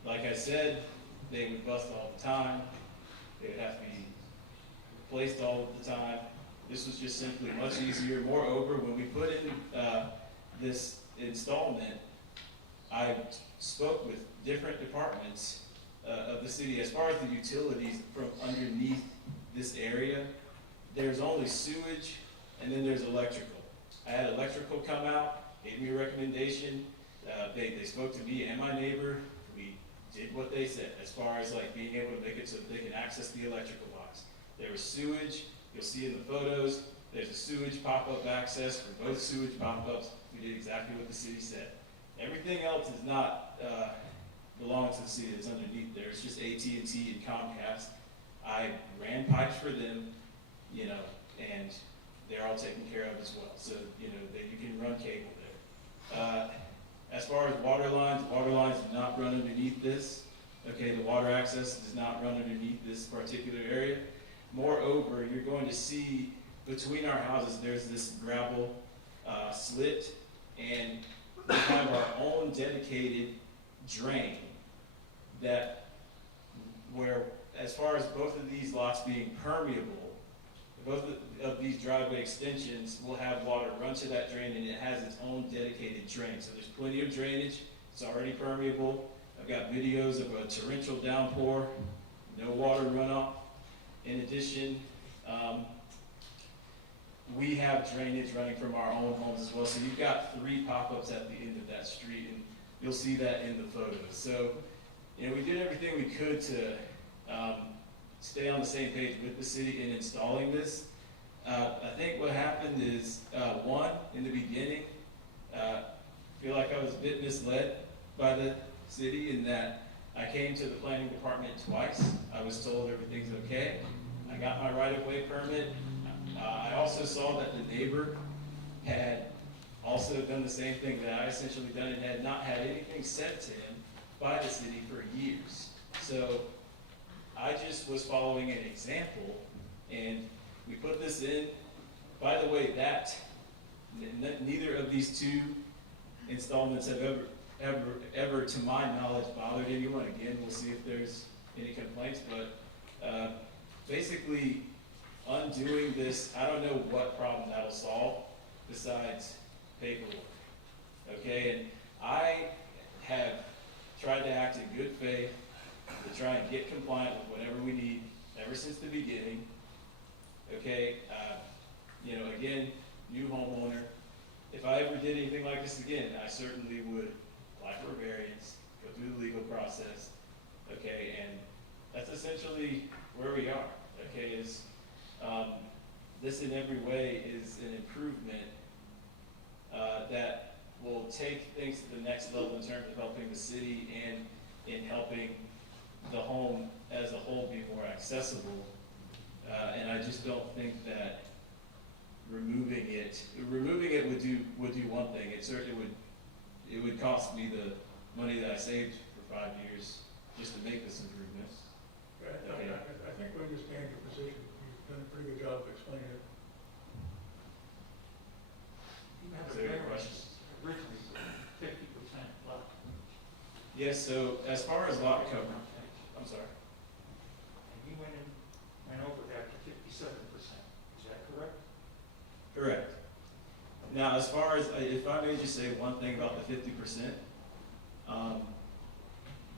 Like I said, they would bust all the time. They would have to be replaced all of the time. This was just simply much easier. Moreover, when we put in this installment, I spoke with different departments of the city. As far as the utilities from underneath this area, there's only sewage and then there's electrical. I had electrical come out, gave me a recommendation. They spoke to me and my neighbor. We did what they said as far as like being able to make it so that they can access the electrical box. There was sewage. You'll see in the photos, there's a sewage pop-up access for both sewage pop-ups. We did exactly what the city said. Everything else is not belongs to the city. That's underneath there. It's just AT&T and Comcast. I ran pipes for them, you know, and they're all taken care of as well. So, you know, that you can run cable there. As far as water lines do not run underneath this. Okay, the water access does not run underneath this particular area. Moreover, you're going to see between our houses, there's this gravel slit, and we have our own dedicated drain that where as far as both of these lots being permeable, both of these driveway extensions will have water run to that drain, and it has its own dedicated drain. So there's plenty of drainage. It's already permeable. I've got videos of a torrential downpour, no water runoff. In addition, we have drainage running from our own homes as well. So you've got 3 pop-ups at the end of that street, and you'll see that in the photos. So, you know, we did everything we could to stay on the same page with the city in installing this. I think what happened is, one, in the beginning, I feel like I was a bit misled by the city in that I came to the planning department twice. I was told everything's okay. I got my right-of-way permit. I also saw that the neighbor had also done the same thing that I essentially done and had not had anything sent to him by the city for years. So I just was following an example, and we put this in. By the way, neither of these 2 installments have ever, to my knowledge, bothered anyone. Again, we'll see if there's any complaints, but basically undoing this, I don't know what problem that'll solve besides paperwork. Okay, and I have tried to act in good faith to try and get compliant with whatever we need ever since the beginning. Okay, you know, again, new homeowner. If I ever did anything like this again, I certainly would apply for a variance, go through the legal process. Okay, and that's essentially where we are. Okay, is this in every way is an improvement that will take things to the next level in terms of helping the city and in helping the home as a whole be more accessible. And I just don't think that removing it would do one thing. It certainly would cost me the money that I saved for 5 years just to make this improvement. Okay. I think we understand your position. You've done a pretty good job of explaining it. You have Is a there any variance questions? originally for 50% lot. Yes, so as far as lot coverage, I'm sorry. And you went over that to 57%, is that correct? Correct. Now, as far as, if I may just say one thing about the 50%,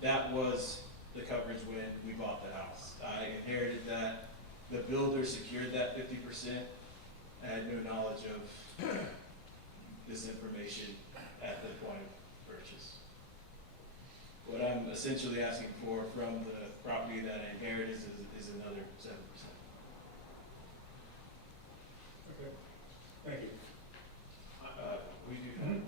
that was the coverage when we bought the house. I inherited that. The builder secured that 50%. I had no knowledge of this information at the point of purchase. What I'm essentially asking for from the property that I inherited is another 7%. Okay, thank you. We do have.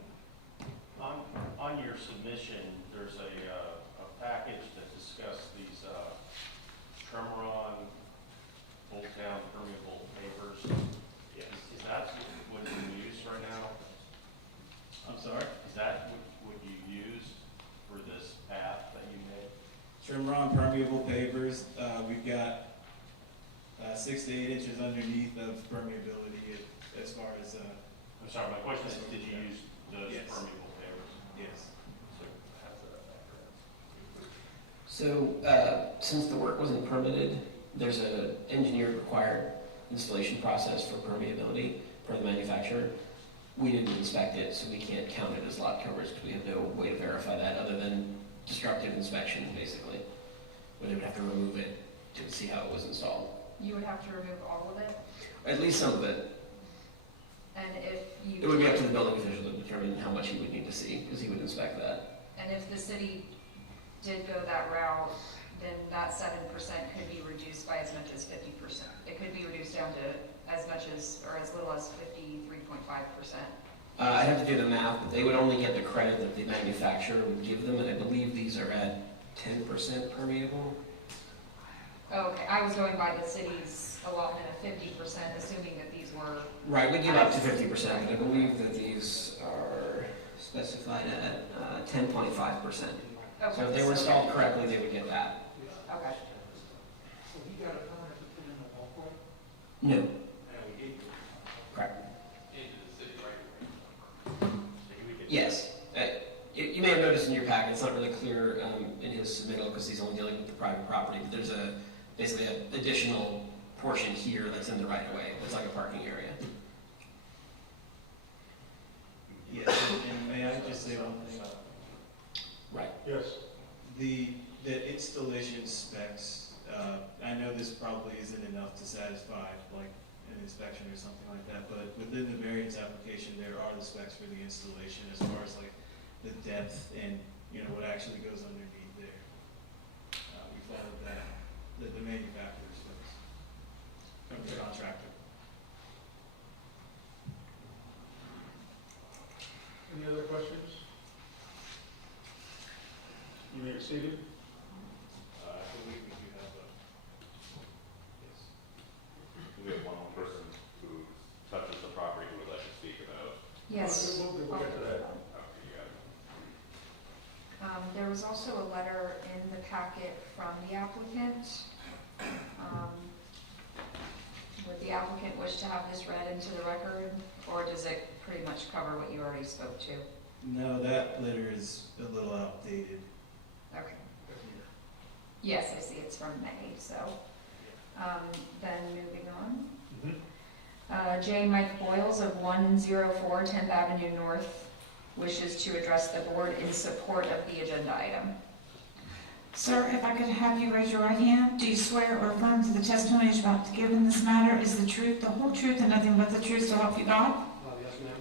On your submission, there's a package that discusses these Tremorron Old Town permeable pavers. Yes. Is that what you use right now? I'm sorry? Is that what you use for this path that you made? Tremorron permeable pavers, we've got 6 to 8 inches underneath of permeability as far as, I'm sorry, my question is, did you use those Yes. permeable pavers? yes. So, how's that background? So, since the work wasn't permitted, there's an engineered required installation process for permeability for the manufacturer. We didn't inspect it, so we can't count it as lot coverage because we have no way to verify that other than destructive inspection, basically. But they would have to remove it to see how it was installed. You would have to remove all of it, At least some of it. and if you. It would be up to the building official to determine how much he would need to see, because he would inspect that. And if the city did go that route, then that 7% could be reduced by as much as 50%. It could be reduced down to as much as, or as little as 53.5%. I'd have to do the math, but they would only get the credit that the manufacturer would give them, and I believe these are at 10% permeable. Okay, I was going by the city's allotment of 50%, assuming that these were. Right, we give up to 50%, but I believe that these are specified at 10.5%. Okay, So if they were installed correctly, they would get that. Okay. So he got a permit to put in a walkway? No, No, he didn't. correct. Into the city right away. So you would get- Yes. You may have noticed in your packet, it's not really clear in his submittal because he's only dealing with the private property, but there's a basically an additional portion here that's in the right of way. It's like a parking area. Yes, and may I just say one thing? Right. Yes. The installation specs, I know this probably isn't enough to satisfy like an inspection or something like that, but within the variance application, there are the specs for the installation as far as like the depth and, you know, what actually goes underneath there. We followed that, the manufacturer's specs from the contractor. Any other questions? You may be seated. I believe we do have a, yes. We have one more person who touches the property who would like to speak about. Yes. We'll get to that. Okay, you got it. There was also a letter in the packet from the applicant. Would the applicant wish to have this read into the record, or does it pretty much cover what you already spoke to? No, that letter is a little outdated. Okay. Yes, I see it's from May, so, then moving on. J. Mike Boyles of 104 10th Avenue North wishes to address the board in support of the agenda item. Sir, if I could have you raise your right hand, do you swear or affirm that the testimony you're about to give in this matter is the truth, the whole truth, and nothing but the truth, so help you God? Yes, ma'am.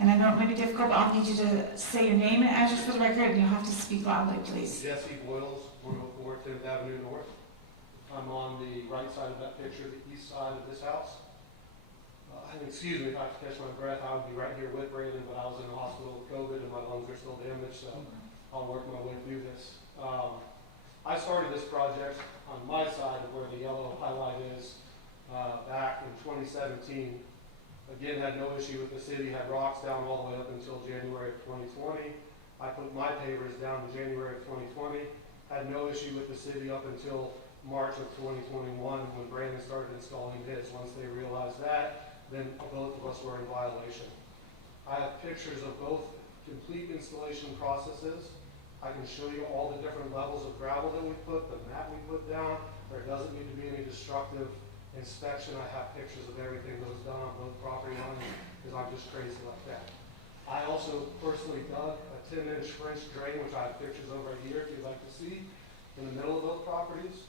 And I know it may be difficult, but I'll need you to say your name and address for the record, and you'll have to speak loudly, please. Jesse Boyles, 104 10th Avenue North. I'm on the right side of that picture, the east side of this house. Excuse me if I have to catch my breath, I would be right here with Brandon, but I was in the hospital with COVID and my lungs are still damaged, so I'll work my way through this. I started this project on my side of where the yellow highlight is back in 2017. Again, had no issue with the city, had rocks down all the way up until January of 2020. I put my pavers down in January of 2020. Had no issue with the city up until March of 2021 when Brandon started installing his. Once they realized that, then both of us were in violation. I have pictures of both complete installation processes. I can show you all the different levels of gravel that we put, the mat we put down. There doesn't need to be any destructive inspection. I have pictures of everything that was done on both property lines because I'm just crazy like that. I also personally dug a 10-inch French drain, which I have pictures of right here if you'd like to see, in the middle of both properties.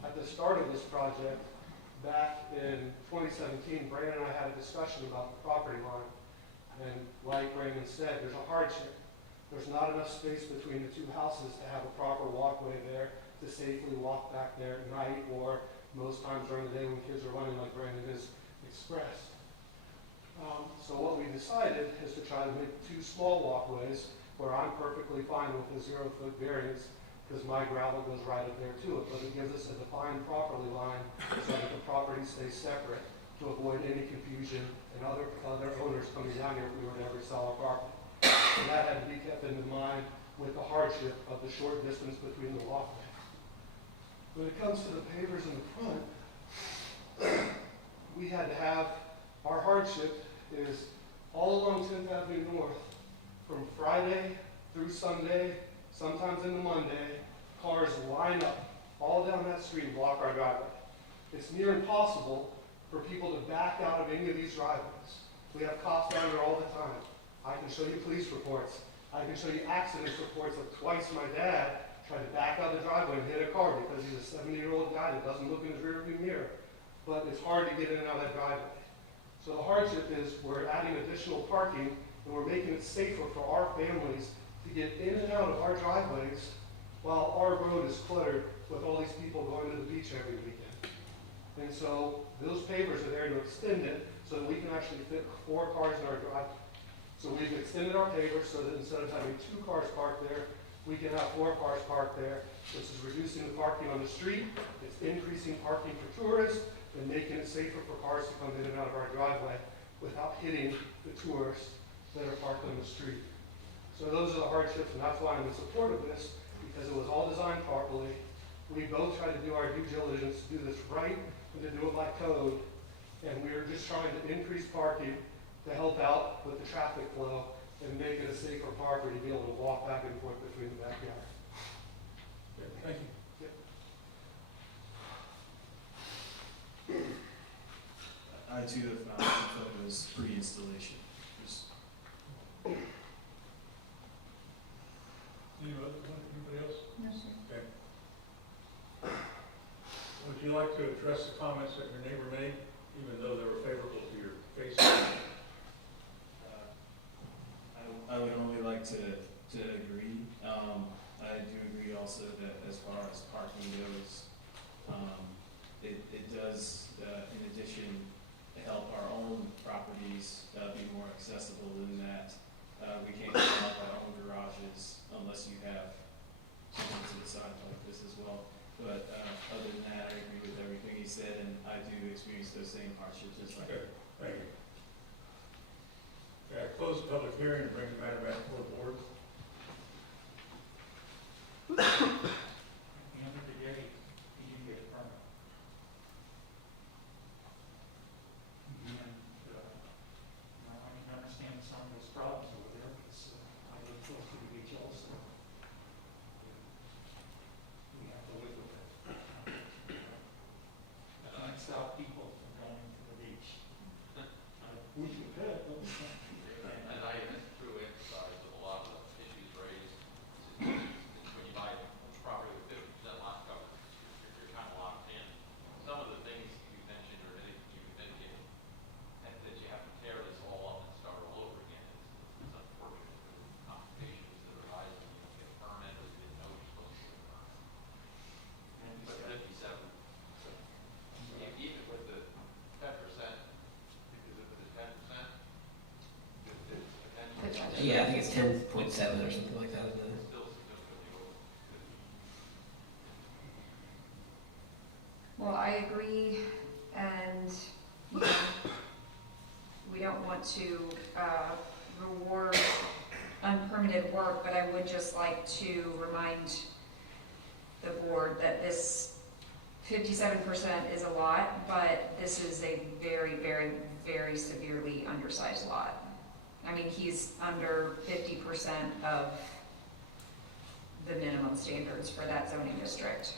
At the start of this project, back in 2017, Brandon and I had a discussion about the property line. And like Brandon said, there's a hardship. There's not enough space between the two houses to have a proper walkway there to safely walk back there at night or most times during the day when kids are running like Brandon has expressed. So what we decided is to try to make two small walkways where I'm perfectly fine with a 0-foot variance because my gravel goes right up there to it, but it gives us a defined property line so that the property stays separate to avoid any confusion and other owners coming down here if we were to ever sell our property. And that had to be kept in mind with the hardship of the short distance between the walkway. When it comes to the pavers in the front, we had to have, our hardship is all along 10th Avenue North, from Friday through Sunday, sometimes into Monday, cars line up all down that street and block our driveway. It's near impossible for people to back out of any of these driveways. We have cops down there all the time. I can show you police reports. I can show you accident reports of twice my dad tried to back out of the driveway and hit a car because he's a 70-year-old guy that doesn't look in his rearview mirror. But it's hard to get in and out of that driveway. So the hardship is we're adding additional parking and we're making it safer for our families to get in and out of our driveways while our road is cluttered with all these people going to the beach every weekend. And so those pavers are there to extend it so that we can actually fit 4 cars in our driveway. So we've extended our pavers so that instead of having 2 cars parked there, we can have 4 cars parked there. This is reducing the parking on the street. It's increasing parking for tourists and making it safer for cars to come in and out of our driveway without hitting the tourists that are parked on the street. So those are the hardships, and that's why I'm in support of this, because it was all designed properly. We both tried to do our due diligence to do this right and to do it by code, and we were just trying to increase parking to help out with the traffic flow and make it a safer property to be able to walk back and forth between the backyard. Thank you. I too have found some photos pre-installation. Anybody else? No, sir. Okay. Would you like to address the comments that your neighbor made, even though they were favorable to your case? I would only like to agree. I do agree also that as far as parking goes, it does, in addition, help our own properties be more accessible in that we can't get out our own garages unless you have something to the side like this as well. But other than that, I agree with everything he said, and I do experience those same hardships as like. Okay, thank you. Okay, I close the public hearing and bring the matter back before the board. At the end of the day, he didn't get a permit. And, I can understand some of those problems over there, because I live close to the beach also. We have to live with it. Can't stop people from going to the beach. We should have, but we can't. And I too emphasize that a lot of the issues raised, when you buy a property with 50% lot coverage, you're kind of locked in. Some of the things you mentioned or anything you thinking, and that you have to tear this all up and start all over again. It's unfortunate for the complications that arise when you don't get a permit or you didn't know you're supposed to get a permit. But 57, even with the 10%, because if it is 10%, it's potentially Yeah, I think it's 10.7 or something like that. Isn't it? still significantly over. Well, I agree, and, you know, we don't want to reward unpermitted work, but I would just like to remind the board that this 57% is a lot, but this is a very, very, very severely undersized lot. I mean, he's under 50% of the minimum standards for that zoning district.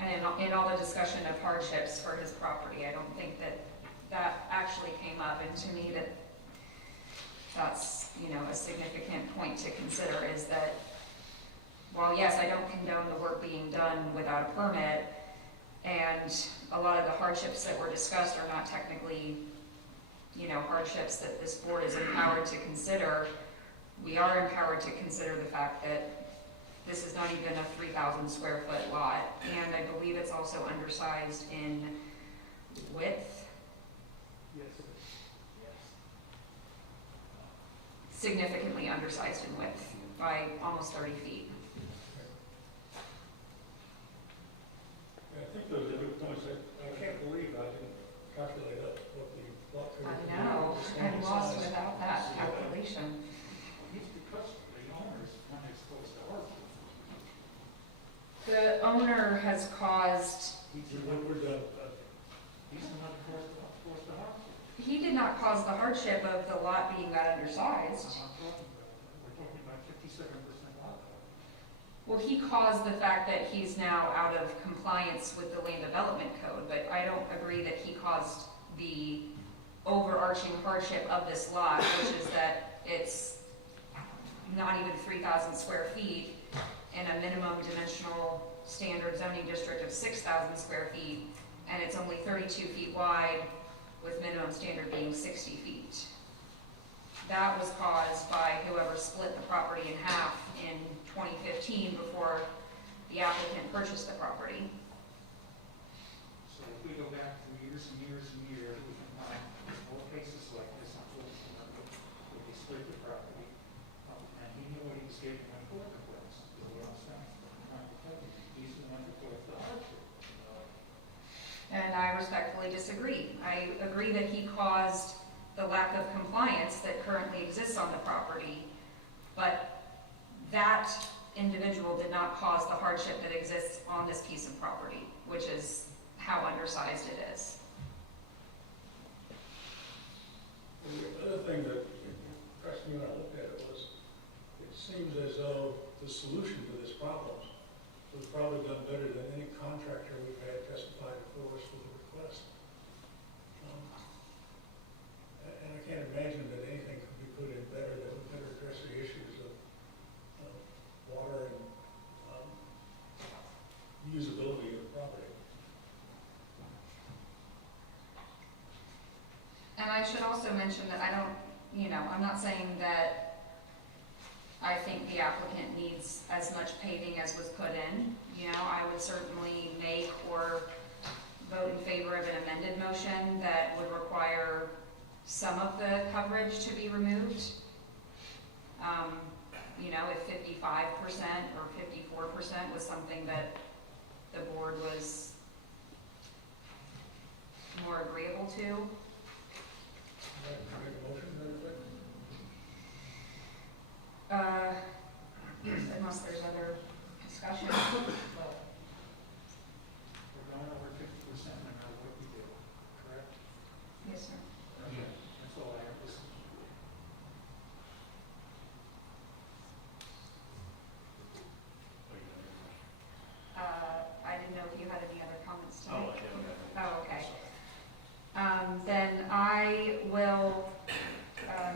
And in all the discussion of hardships for his property, I don't think that that actually came up, and to me that's, you know, a significant point to consider, is that while yes, I don't condone the work being done without a permit, and a lot of the hardships that were discussed are not technically, you know, hardships that this board is empowered to consider, we are empowered to consider the fact that this is not even a 3,000 square foot lot, and I believe it's also undersized in width, Yes, it is. Yes. significantly undersized in width by almost 30 feet. Yeah, I think those are good points. I can't believe I didn't calculate up what the lot coverage. I know, I'm lost size. without that calculation. It's because the owners, when they're supposed to work, The owner has caused, We're done. he's not forced to work. he did not cause the hardship of the lot being that undersized. We're talking about 57% lot coverage. Well, he caused the fact that he's now out of compliance with the land development code, but I don't agree that he caused the overarching hardship of this lot, which is that it's not even 3,000 square feet in a minimum dimensional standard zoning district of 6,000 square feet, and it's only 32 feet wide, with minimum standard being 60 feet. That was caused by whoever split the property in half in 2015 before the applicant purchased the property. So if we go back for years and years and years, we can find more cases like this, unfortunately, where they split the property, and he knew what he was getting when he bought the place, is what I'm saying. I'm trying to tell you, he's the one who caused the hardship. And I respectfully disagree. I agree that he caused the lack of compliance that currently exists on the property, but that individual did not cause the hardship that exists on this piece of property, which is how undersized it is. And the other thing that impressed me when I looked at it was, it seems as though the solution to this problem was probably done better than any contractor we've had testify before us with a request. And I can't imagine that anything could be put in better that would better address the issues of water and usability of the property. And I should also mention that I don't, I'm not saying that I think the applicant needs as much paving as was put in. I would certainly make or vote in favor of an amended motion that would require some of the coverage to be removed. If 55% or 54% was something that the board was more agreeable to. Make a motion, Unless there's other discussion. We're going over 50% no matter what we do, correct? Yes, sir. That's all I have to say. I didn't know if you had any other comments to Oh, make. I don't. Oh, okay. Then I will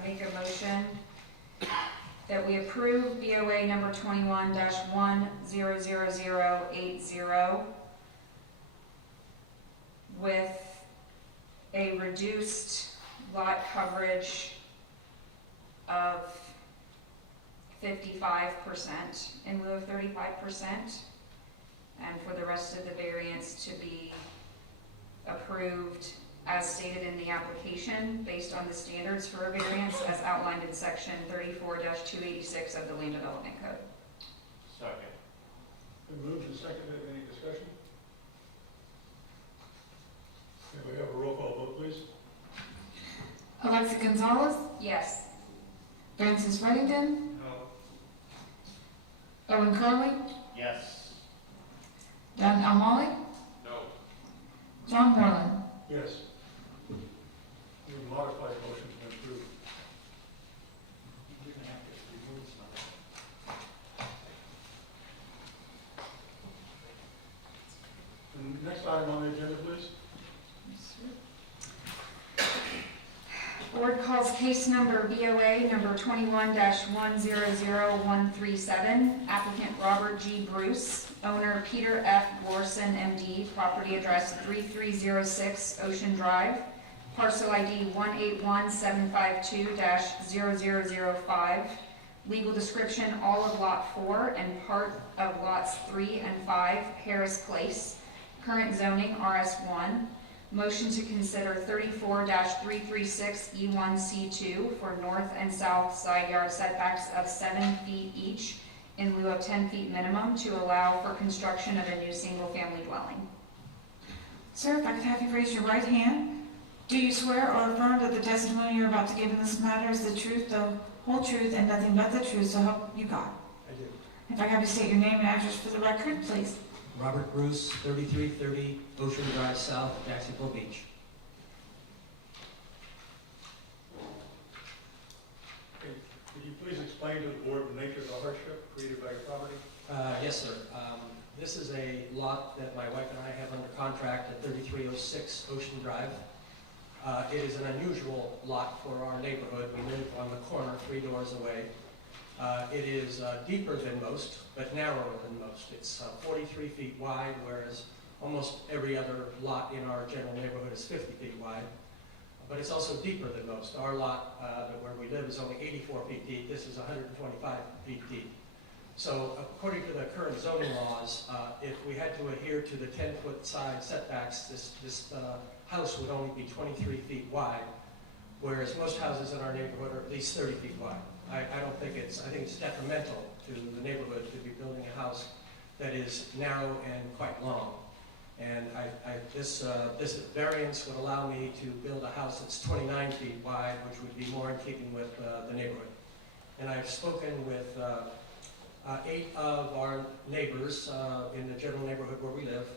make a motion that we approve BOA number 21-100080 with a reduced lot coverage of 55% in lieu of 35%, and for the rest of the variance to be approved as stated in the application based on the standards for a variance as outlined in section 34-286 of the Land Development Code. Second. Been moved and seconded. Any discussion? Can we have a roll call vote, please? Alexa Gonzalez, Yes. Francis Reddington, No. Owen Curley, Yes. Don Almali, No. John Moreland. Yes. The modified motion's been approved. You're going to have to remove some. The next item on the agenda, please. Board calls case number BOA number 21-100137, applicant Robert G. Bruce, owner Peter F. Gorson, MD, property address 3306 Ocean Drive, parcel ID 181752-0005, legal description all of lot 4 and part of lots 3 and 5, Harris Place, current zoning RS1, motion to consider 34-336E1C2 for north and south side yard setbacks of 7 feet each in lieu of 10 feet minimum to allow for construction of a new single-family dwelling. Sir, if I could have you raise your right hand. Do you swear or affirm that the testimony you're about to give in this matter is the truth, the whole truth, and nothing but the truth, so help you God? I do. If I could have you state your name and address for the record, please. Robert Bruce, 3330 Ocean Drive South, Jacksonville Beach. Okay. Could you please explain to the board the nature of the hardship created by your property? Yes, sir. This is a lot that my wife and I have under contract at 3306 Ocean Drive. It is an unusual lot for our neighborhood. We live on the corner, 3 doors away. It is deeper than most, but narrower than most. It's 43 feet wide, whereas almost every other lot in our general neighborhood is 50 feet wide. But it's also deeper than most. Our lot where we live is only 84 feet deep. This is 125 feet deep. So according to the current zoning laws, if we had to adhere to the 10-foot side setbacks, this house would only be 23 feet wide, whereas most houses in our neighborhood are at least 30 feet wide. I think it's detrimental to the neighborhood to be building a house that is narrow and quite long. And this variance would allow me to build a house that's 29 feet wide, which would be more in keeping with the neighborhood. And I've spoken with 8 of our neighbors in the general neighborhood where we live.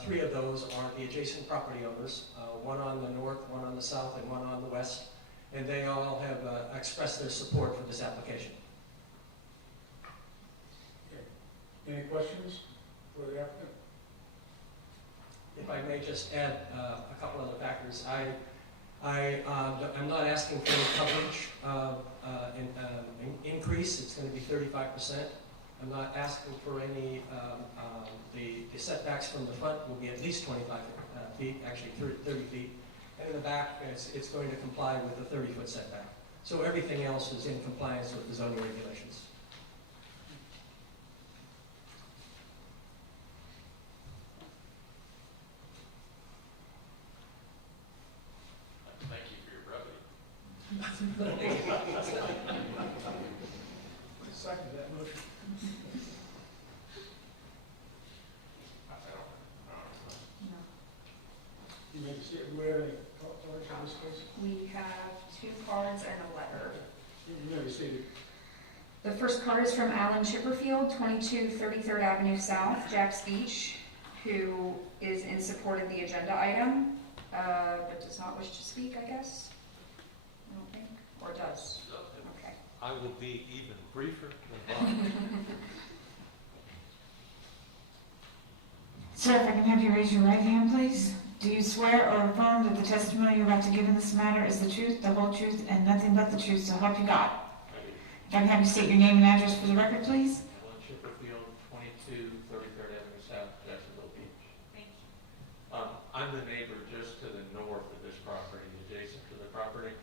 3 of those are the adjacent property owners, one on the north, one on the south, and one on the west. and they all have expressed their support for this application. Any questions for the applicant? If I may just add a couple other factors, I'm not asking for any coverage increase. It's going to be 35%. I'm not asking for any, the setbacks from the front will be at least 25 feet, actually 30 feet. And in the back, it's going to comply with the 30-foot setback. So everything else is in compliance with the zoning regulations. Thank you for your brevity. Second that motion. You may see it. Do we have any cards in this case? We have 2 cards and a letter. You may be seated. The first card is from Alan Chipperfield, 22 33rd Avenue South, Jack's Beach, who is in support of the agenda item, but does not wish to speak, I guess? I don't think, or does? Okay. I will be even briefer than Bob. Sir, if I can have you raise your right hand, please. Do you swear or affirm that the testimony you're about to give in this matter is the truth, the whole truth, and nothing but the truth, so help you God? If I can have you state your name and address for the record, please. Alan Chipperfield, 22 33rd Avenue South, Jacksonville Beach. Thank you. I'm the neighbor just to the north of this property, adjacent to the property,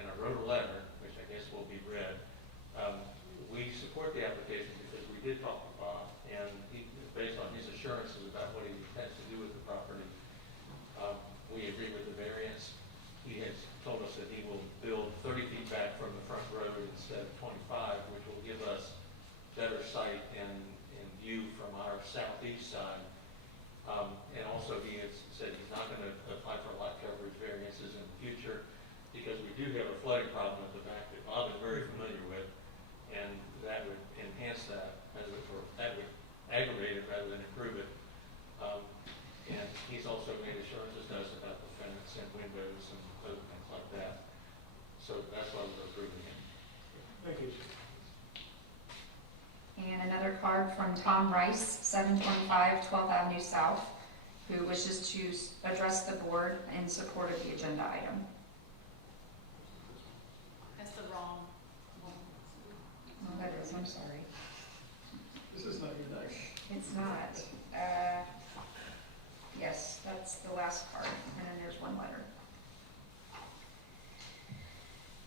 and I wrote a letter, which I guess will be read. We support the application because we did talk to Bob, and he, based on his assurances about what he intends to do with the property, we agree with the variance. He has told us that he will build 30 feet back from the front road instead of 25, which will give us better sight and view from our southeast side. And also he has said he's not going to apply for lot coverage variances in the future because we do have a flooding problem at the back that Bob is very familiar with, and that would enhance that, or that would aggravate it rather than improve it. And he's also made assurances to us about the fence and windows and other things like that. So that's why we're approving it. Thank you. And another card from Tom Rice, 725 12th Avenue South, who wishes to address the board in support of the agenda item. That's the wrong one. Oh, that is, I'm sorry. This is not your night. It's not. Yes, that's the last card, and then there's one letter.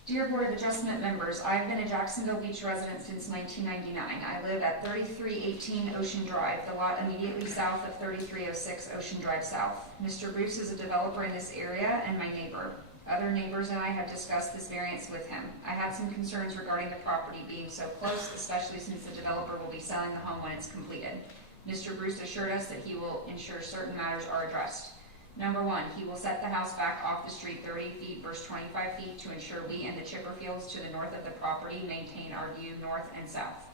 Dear Board of Adjustment members, I've been a Jacksonville Beach resident since 1999. I live at 3318 Ocean Drive, the lot immediately south of 3306 Ocean Drive South. Mr. Bruce is a developer in this area and my neighbor. Other neighbors and I have discussed this variance with him. I had some concerns regarding the property being so close, especially since the developer will be selling the home when it's completed. Mr. Bruce assured us that he will ensure certain matters are addressed. Number 1, he will set the house back off the street 30 feet versus 25 feet to ensure we and the Chipperfields to the north of the property maintain our view north and south.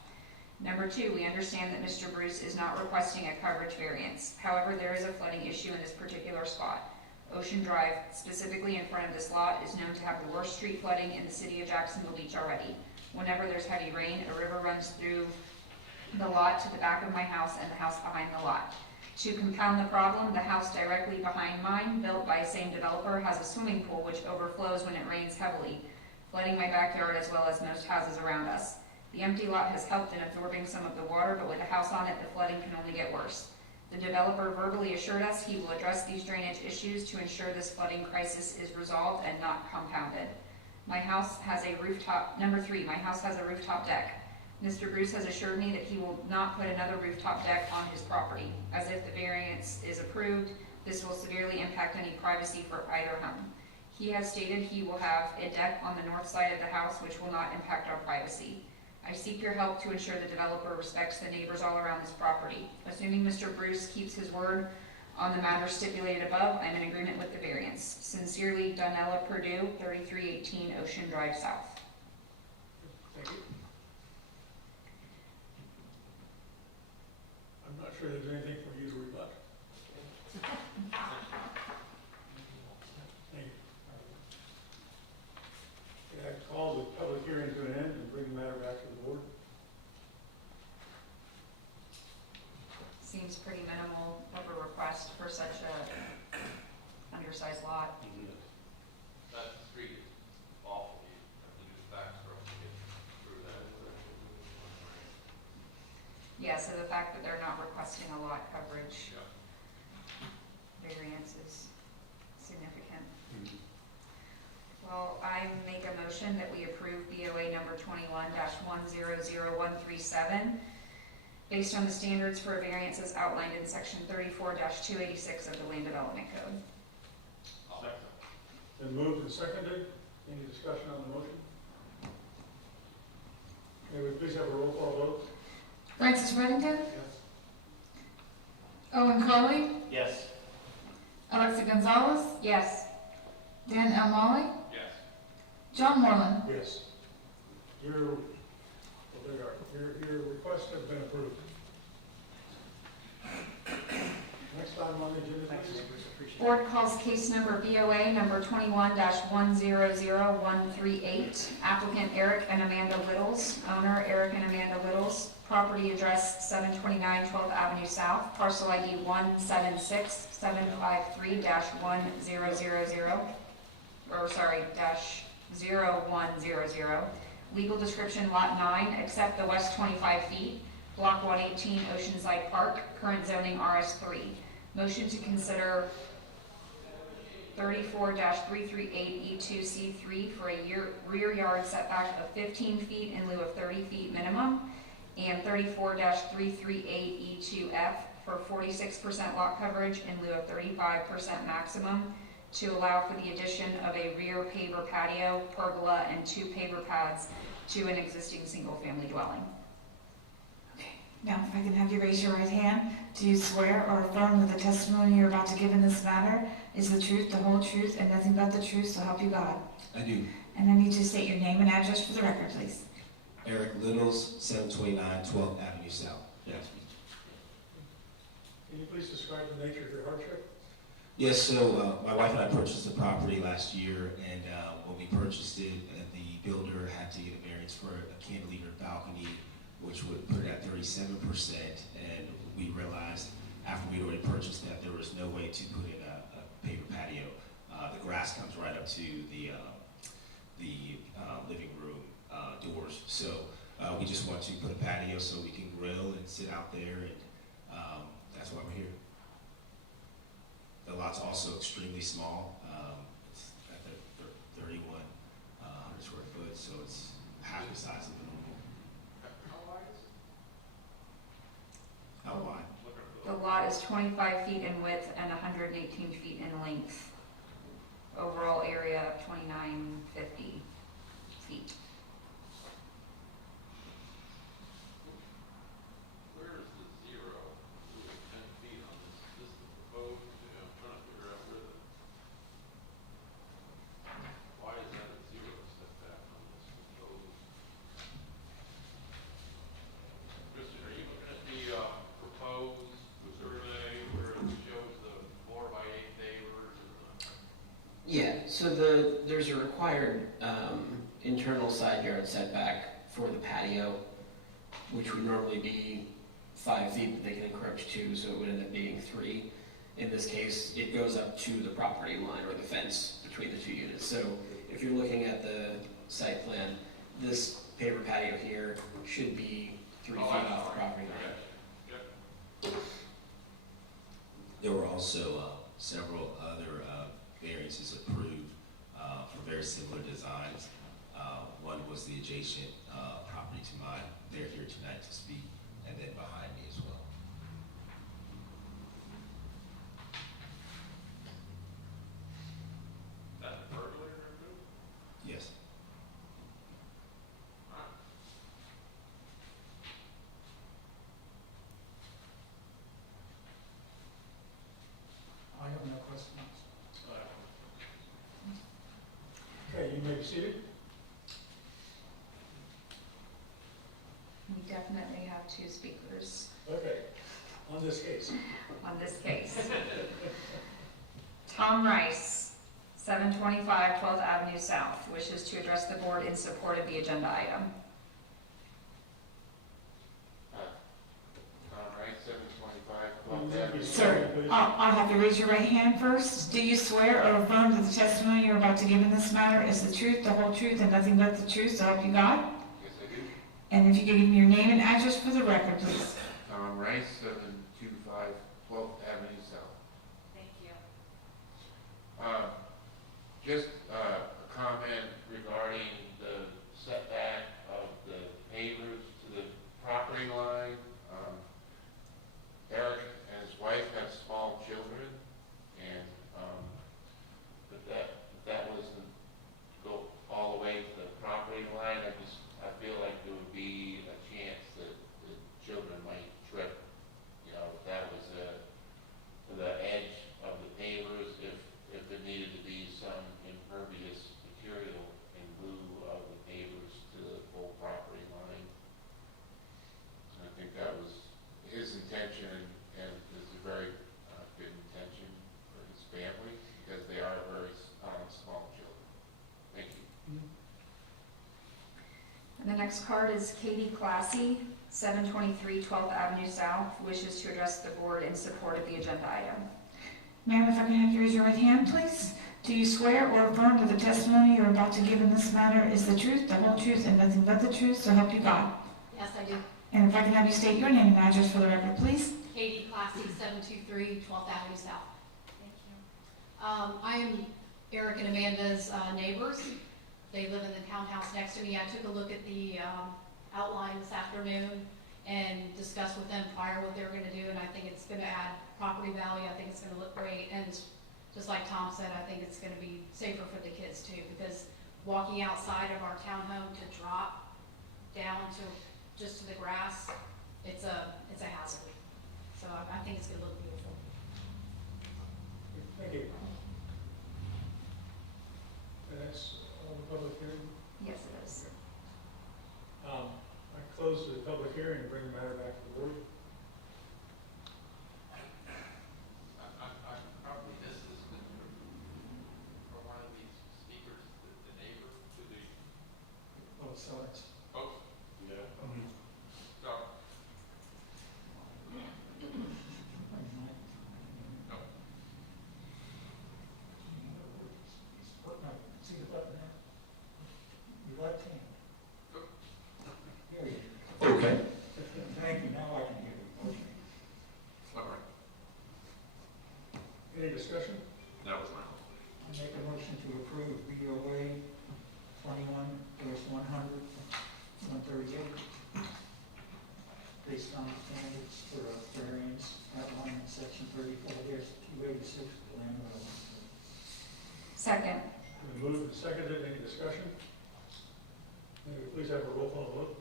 Number 2, we understand that Mr. Bruce is not requesting a coverage variance. However, there is a flooding issue in this particular spot. Ocean Drive, specifically in front of this lot, is known to have the worst street flooding in the city of Jacksonville Beach already. Whenever there's heavy rain, a river runs through the lot to the back of my house and the house behind the lot. To compound the problem, the house directly behind mine, built by the same developer, has a swimming pool which overflows when it rains heavily, flooding my backyard as well as most houses around us. The empty lot has helped in absorbing some of the water, but with a house on it, the flooding can only get worse. The developer verbally assured us he will address these drainage issues to ensure this flooding crisis is resolved and not compounded. My house has a rooftop, number 3, my house has a rooftop deck. Mr. Bruce has assured me that he will not put another rooftop deck on his property. As if the variance is approved, this will severely impact any privacy for either home. He has stated he will have a deck on the north side of the house which will not impact our privacy. I seek your help to ensure the developer respects the neighbors all around this property. Assuming Mr. Bruce keeps his word on the matter stipulated above, I'm in agreement with the variance. Sincerely, Donella Purdue, 3318 Ocean Drive South. Thank you. I'm not sure there's anything for you to rebut. Thank you. seems pretty minimal of a request for such a undersized lot. That street is awful, you have to do stacks for us to get through that. Yeah, so the fact that they're not requesting a lot coverage Yeah. variance is significant. Well, I make a motion that we approve BOA number 21-100137 based on the standards for variances outlined in section 34-286 of the Land Development Code. Been moved and seconded. Any discussion on the motion? May we please have a roll call vote? Francis Reddington, Yes. Owen Crowley, Yes. Alexa Gonzalez, Yes. Dan Almali, Yes. John Moreland. Yes. Your request has been approved. Next item on the agenda, please. Board calls case number BOA number 21-100138, applicant Eric and Amanda Littles, owner Eric and Amanda Littles, property address 729 12th Avenue South, parcel ID 176-753-1000, or sorry, -0100. Legal description lot 9, except the west 25 feet, block 118 Oceanside Park, current zoning RS3. Motion to consider 34-338E2C3 for a rear yard setback of 15 feet in lieu of 30 feet minimum, and 34-338E2F for 46% lot coverage in lieu of 35% maximum, to allow for the addition of a rear paver patio, pergola, and 2 paver pads to an existing single-family dwelling. Now, if I can have you raise your right hand, do you swear or affirm that the testimony you're about to give in this matter is the truth, the whole truth, and nothing but the truth, so help you God? I do. And I need you to state your name and address for the record, please. Eric Littles, 729 12th Avenue South. Yes. Can you please describe the nature of your hardship? Yes, so my wife and I purchased the property last year, and when we purchased it, the builder had to get a variance for a cantilever balcony, which would put it at 37%, and we realized after we'd already purchased that there was no way to put in a paper patio. The grass comes right up to the living room doors, so we just want to put a patio so we can grill and sit out there, and that's why we're here. The lot's also extremely small. It's at the 3,100 square foot, so it's half the size of the normal. How wide is it? How wide? The lot is 25 feet in width and 118 feet in length. Overall area of 2,950 feet. Where is the zero? 10 feet on this. This is the proposed, I'm trying to figure out where why is that a zero setback on this proposed? Christian, are you looking at the proposed survey where it shows the 4x8 pavers and Yeah, so there's a required internal side yard setback for the patio, which would normally be 5 feet, but they can encroach 2, so it would end up being 3. In this case, it goes up to the property line or the fence between the 2 units. So if you're looking at the site plan, this paper patio here should be 3 feet off the property line. There were also several other variances approved for very similar designs. One was the adjacent property to mine. They're here tonight to speak, and then behind me as well. that the burglary removed? Yes. I have no questions. Okay, you may be seated. We definitely have 2 speakers Okay, on this case. on this case. Tom Rice, 725 12th Avenue South, wishes to address the board in support of the agenda item. Tom Wright, 725 Sir, I'll have to raise your right hand first. Do you swear or affirm that the testimony you're about to give in this matter is the truth, the whole truth, and nothing but the truth, so help you God? Yes, I do. And if you could give me your name and address for the record, please. Tom Rice, 725 12th Avenue South. Thank you. Just a comment regarding the setback of the pavers to the property line. Eric and his wife have small children, and but that wasn't go all the way to the property line. I feel like there would be a chance that the children might trip. You know, if that was to the edge of the pavers, if there needed to be some impervious material in lieu of the pavers to the full property line. And I think that was his intention, and is a very good intention for his family, because they are very small children. Thank you. And the next card is Katie Classy, 723 12th Avenue South, wishes to address the board in support of the agenda item. Ma'am, if I can have you raise your right hand, please. Do you swear or affirm that the testimony you're about to give in this matter is the truth, the whole truth, and nothing but the truth, so help you God? Yes, I do. And if I can have you state your name and address for the record, please. Katie Classy, 723 12th Avenue South. Thank you. I am Eric and Amanda's neighbors. They live in the townhouse next to me. I took a look at the outline this afternoon and discussed with them prior what they were going to do, and I think it's going to add property value. I think it's going to look great, and just like Tom said, I think it's going to be safer for the kids too, because walking outside of our townhome to drop down to just to the grass, it's a hazard. So I think it's going to look beautiful. Thank you. That's all the public hearing. Yes, it is. I close the public hearing and bring the matter back to the board. I probably missed this, but for one of these speakers, the neighbor to the, Both sides. oh, Yeah. no, no. See the button there? Your left hand. There you go. Okay. Thank you, now I can hear you. Okay. All right, Any discussion? that was my. I make a motion to approve BOA 21-100, 138, based on standards for a variance outlined in section 34-286 of the land development. Second. Been moved and seconded. Any discussion? May we please have a roll call vote?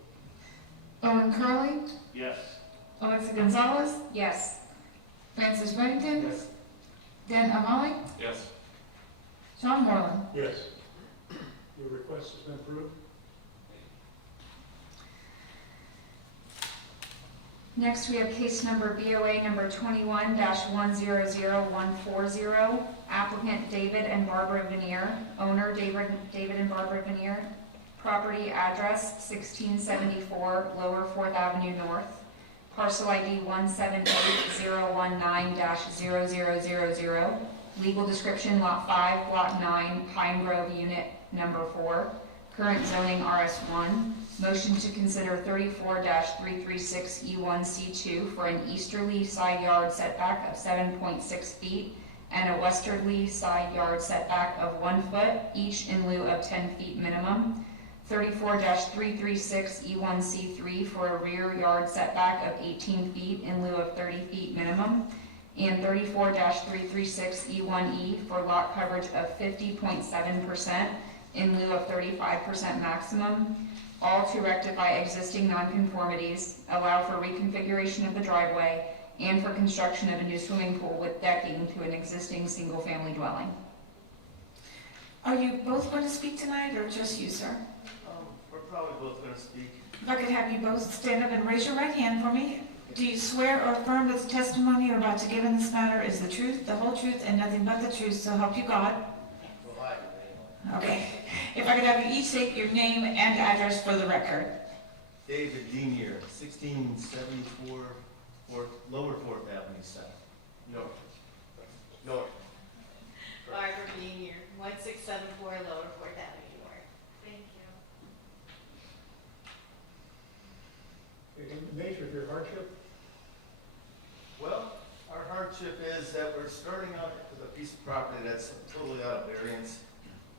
Owen Curley, Yes. Alexa Gonzalez, Yes. Francis Reddington, Yes. Dan Amali, Yes. Sean Moreland. Yes. Your request has been approved. Next, we have case number BOA number 21-100140, applicant David and Barbara Veneer, owner David and Barbara Veneer, property address 1674 Lower 4th Avenue North, parcel ID 178-019-0000, legal description Lot 5, Block 9, Pine Grove Unit Number 4, current zoning RS1, motion to consider 34-336E1C2 for an easterly side yard setback of 7.6 feet and a westerly side yard setback of 1 foot, each in lieu of 10 feet minimum. 34-336E1C3 for a rear yard setback of 18 feet in lieu of 30 feet minimum, and 34-336E1E for lot coverage of 50.7% in lieu of 35% maximum, all to rectify existing nonconformities, allow for reconfiguration of the driveway, and for construction of a new swimming pool with decking to an existing single-family dwelling. Are you both going to speak tonight, or just you, sir? We're probably both going to speak. If I could have you both stand up and raise your right hand for me. Do you swear or affirm that the testimony you're about to give in this matter is the truth, the whole truth, and nothing but the truth, so help you God? Okay. If I could have you each state your name and address for the record. David Denier, 1674 Lower Fourth Avenue South. North. North. Barbara being here, 1674 Lower Fourth Avenue North. Thank you. In the nature of your hardship, Well, our hardship is that we're starting out with a piece of property that's totally out of variance,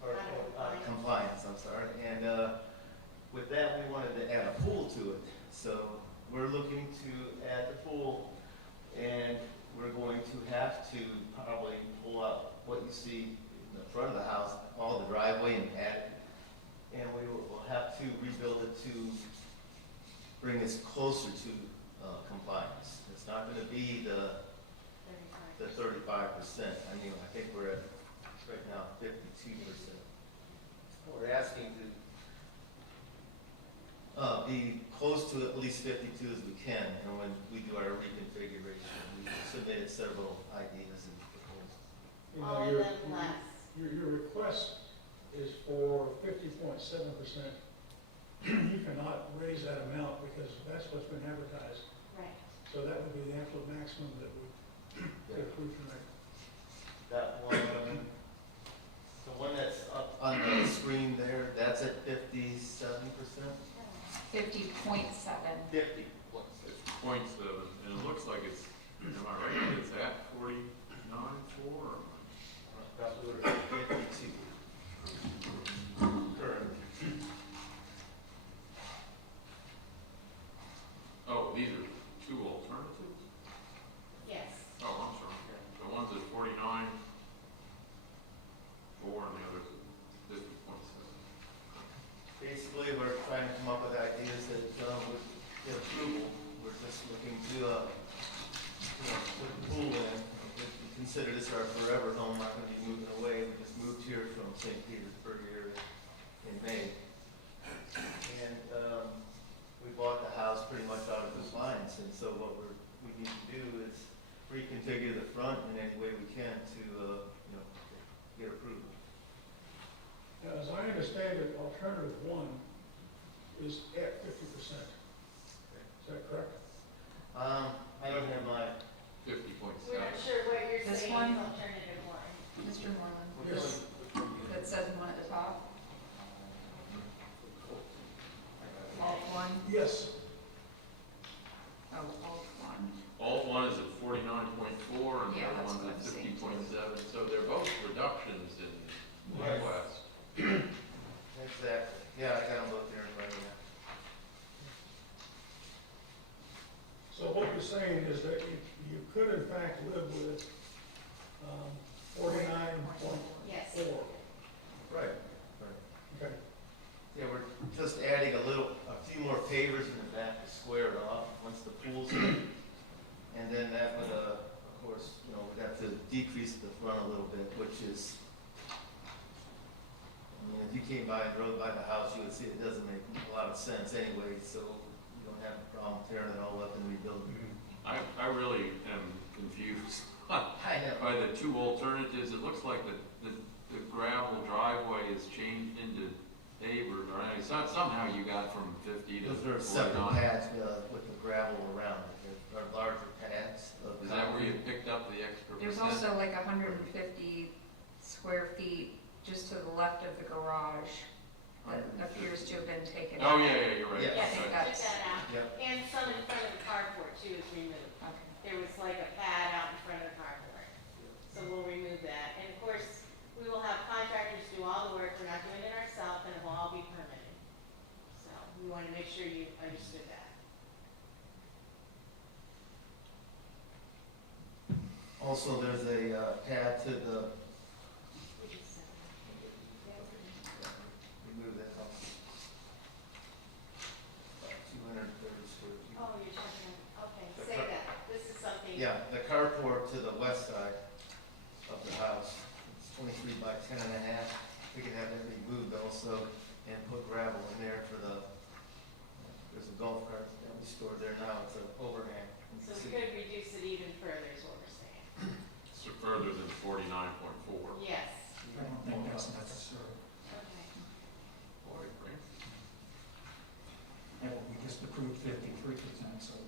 or out of compliance, I'm sorry. And with that, we wanted to add a pool to it. So we're looking to add the pool, and we're going to have to probably pull out what you see in the front of the house, all the driveway and add it. And we will have to rebuild it to bring us closer to compliance. It's not going to be the 35%. I mean, I think we're at right now 52%. We're asking to be close to at least 52 as we can. And when we do our reconfiguration, we submitted several ideas and proposals. you know, All of them less. your request is for 50.7%. You cannot raise that amount because that's what's been advertised. Right. So that would be the absolute maximum that we could approve tonight. That one, the one that's up on the screen there, that's at 57%? 50.7. 50. .7, and it looks like it's, am I right, it's at 49.4? That's what we're at 52. Currently. Oh, these are two alternatives? Yes. Oh, I'm sorry. The one's at 49.4 and the other's at 50.7. Basically, we're trying to come up with ideas that would get approval. We're just looking to, put a pool in. We consider this our forever home, not going to be moving away. We just moved here from St. Petersburg here in May. And we bought the house pretty much out of compliance, and so what we need to do is reconfigure the front in any way we can to, get approval. Now, as I understand it, alternative one is at 50%. Is that correct? I don't have my, 50.7. We're not sure what you're This saying one? is alternative one. Mr. Moreland, Yes. that says one at the top. Alt one. Yes. Oh, alt one. Alt one is at 49.4 and the Yeah, other that's one's what at I'm saying. 50.7, so they're both reductions in Right. request. exactly. Yeah, I got them both there in front of me. So what you're saying is that you could in fact live with 49.4. Yes. Right. Okay. Yeah, we're just adding a few more pavers in the back to square it off once the pool's in. And then that would, of course, we'd have to decrease the front a little bit, which is, if you came by and drove by the house, you would see it doesn't make a lot of sense anyway, so you don't have a problem tearing it all up and rebuilding. I really am confused I know. by the two alternatives. It looks like the gravel driveway is changed into pavers, or somehow you got from 50 to Those are separate 49. pads with the gravel around it. They're larger pads of Is that where you concrete. picked up the extra There's percent? also like 150 square feet just to the left of the garage that appears to have been taken Oh, out. yeah, you're right. Yeah. Yes, think took that's- that out. Yep. And some in front of the carport too is removed. Okay. There was like a pad out in front of the carport. So we'll remove that. And of course, we will have contractors do all the work. We're not doing it ourselves and it will all be permitted. So we wanted to make sure you understood that. Also, there's a pad to the, remove that house. About 230 square feet. Oh, you're talking, okay, say that. This is something. Yeah, the carport to the west side of the house, it's 23 by 10 and a half. We can have that removed also and put gravel in there for there's a golf cart that we store there now, it's an overhang. So we could reduce it even further is what we're saying. So further than 49.4. Yes. I don't think that's necessary. Okay. Boy, Frank. Yeah, well, we just approved 53%, so.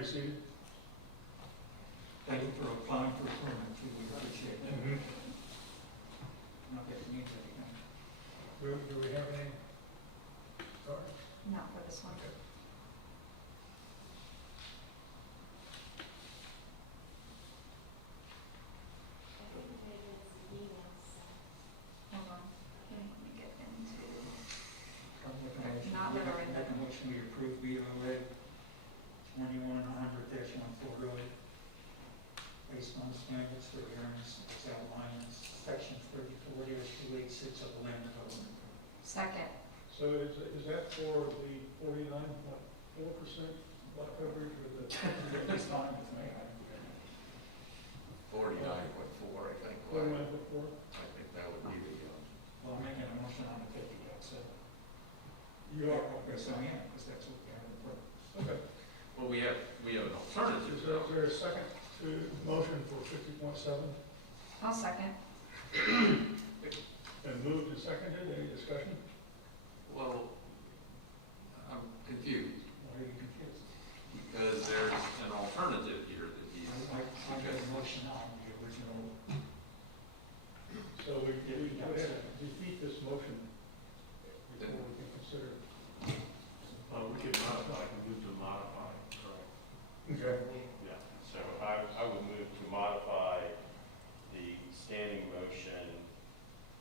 be seated. Thank you for applying for a permit, too. We appreciate that. Mm-hmm. Not that it means anything. Do we have any? Sorry. Not for this one. Okay. Hold on. Let me get into, I'm looking at it. Not that are in Make a motion we approve BOA 2100-1408 based on standards for variance as outlined in section 34-286 of the land code. second. So is that for the 49.4% lot coverage or the? It's fine with me. 49.4, I think. 49.4? I think that would be the, Well, I'm making a motion on the 50, so. You are, Yes, I am, because that's what we have in front. okay. well, we have an alternative. Is there a second to motion for 50.7? I'll second. And moved and seconded, any discussion? Well, I'm confused, Why are you confused? because there's an alternative here that he's. I got a motion on the original. So we go ahead and defeat this motion before we can consider. We could modify, we move to modify, correct? Okay. Yeah, so I would move to modify the standing motion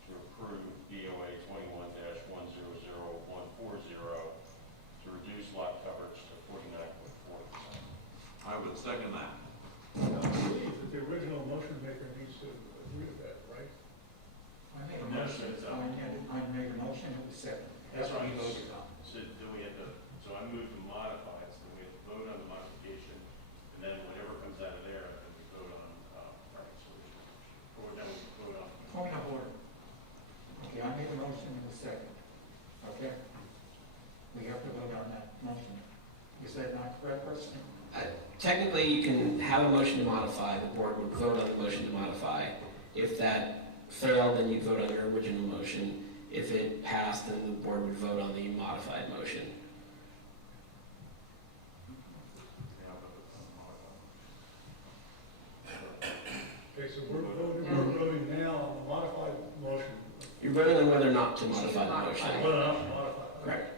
to approve BOA 21-100140 to reduce lot coverage to 49.4%. I would second that. I believe that the original motion maker needs to agree with that, right? I made a No, motion, it's, I made a motion, it was second. That's right. We voted on. So do we have to, so I move to modify it, so we have to vote on the modification, and then whatever comes out of there, then we vote on, reconciliation. Or then we vote on. Point of order. Okay, I made a motion, it was second. Okay? We have to vote on that motion. Is that not correct, person? Technically, you can have a motion to modify, the board would vote on the motion to modify. If that failed, then you'd vote on your original motion. If it passed, then the board would vote on the modified motion. Okay, so we're voting now on the modified motion. You're voting on whether or not to modify the motion. Whether or not to modify. Correct.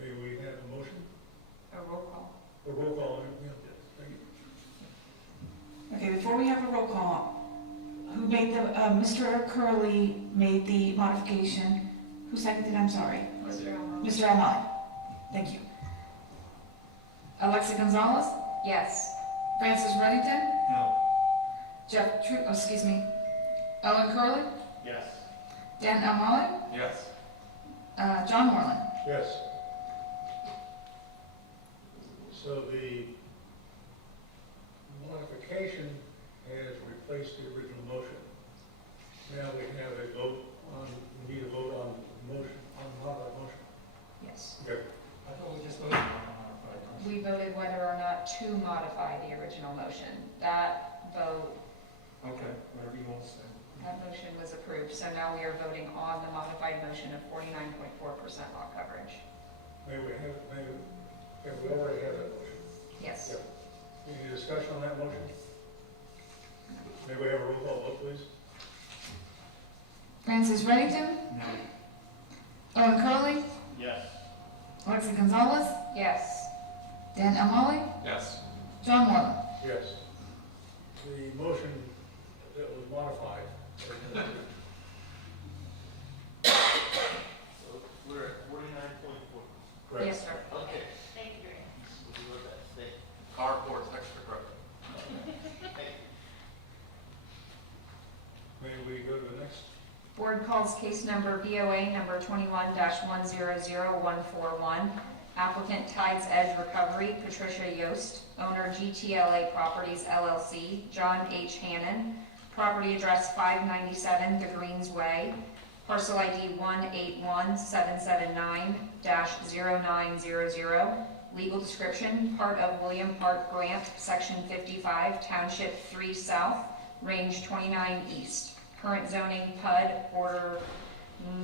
Okay, we have a motion, A roll call. a roll call, yeah, thank you. Okay, before we have a roll call, who made the, Mr. Curley made the modification. Who seconded, I'm sorry? Mr. Almond. Mr. Almond. Thank you. Alexa Gonzalez, Yes. Francis Reddington, No. excuse me, Ellen Curley, Yes. Dan Almond, Yes. John Moreland. Yes. So the modification has replaced the original motion. Now we have a vote on, we need a vote on the motion, on the modified motion. Yes. Okay. I thought we just voted on the modified motion. We voted whether or not to modify the original motion. That vote, Okay, whatever you want to say. that motion was approved, so now we are voting on the modified motion of 49.4% lot coverage. May we have, we already have that motion. Yes. Yep. Any discussion on that motion? May we have a roll call vote, please? Francis Reddington, No. Ellen Curley, Yes. Alexa Gonzalez, Yes. Dan Almond, Yes. John Moreland. Yes. The motion that was modified. We're at 49.4. Correct. Yes, sir. Okay. Thank you very much. We'll do our best. Thank you. Carport's extra credit. May we go to the next? Board calls case number BOA number 21-100141. Applicant Tides Edge Recovery, Patricia Yost. Owner GTLA Properties LLC, John H. Hannon. Property address 597 The Greens Way. Parcel ID 181779-0900. Legal description, part of William Park Grant, Section 55, Township 3 South, Range 29 East. Current zoning PUD, Order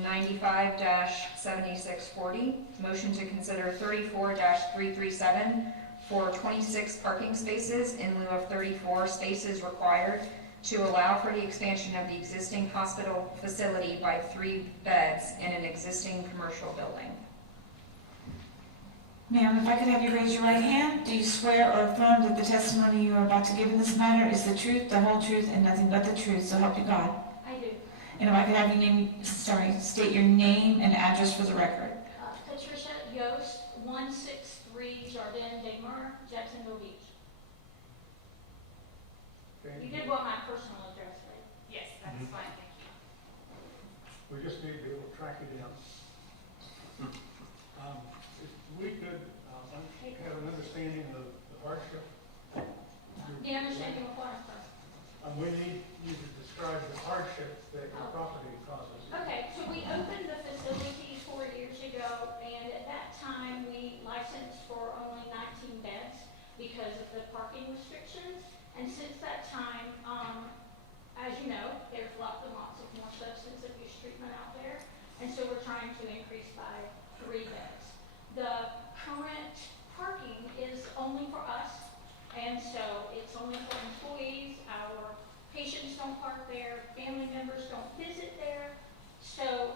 95-7640, motion to consider 34-337 for 26 parking spaces in lieu of 34 spaces required to allow for the expansion of the existing hospital facility by 3 beds in an existing commercial building. Ma'am, if I could have you raise your right hand, do you swear or affirm that the testimony you are about to give in this matter is the truth, the whole truth, and nothing but the truth, so help you God? I do. And if I could have you state your name and address for the record. Patricia Yost, 163 Jardin des Murs, Jacksonville Beach. You did want my personal address, right? Yes, that's fine, thank you. We just need to be able to track you down. If we could have an understanding of the hardship. The understanding of what, sir? We need you to describe the hardship that your property causes. Okay, so we opened the facility 4 years ago, and at that time, we licensed for only 19 beds because of the parking restrictions. And since that time, as you know, there's lots and lots of more substance abuse treatment out there. And so we're trying to increase by 3 beds. The current parking is only for us, and so it's only for employees. Our patients don't park there, family members don't visit there, so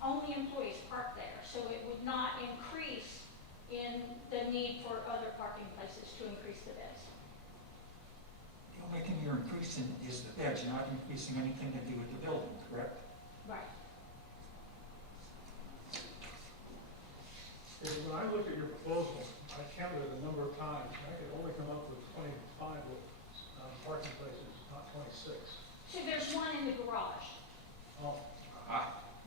only employees park there. So it would not increase in the need for other parking places to increase the beds. The only thing you're increasing is the beds, you're not increasing anything to do with the building, correct? Right. When I looked at your proposal, I counted it a number of times, and I could only come up with 25 parking places, not 26. So there's one in the garage. Oh.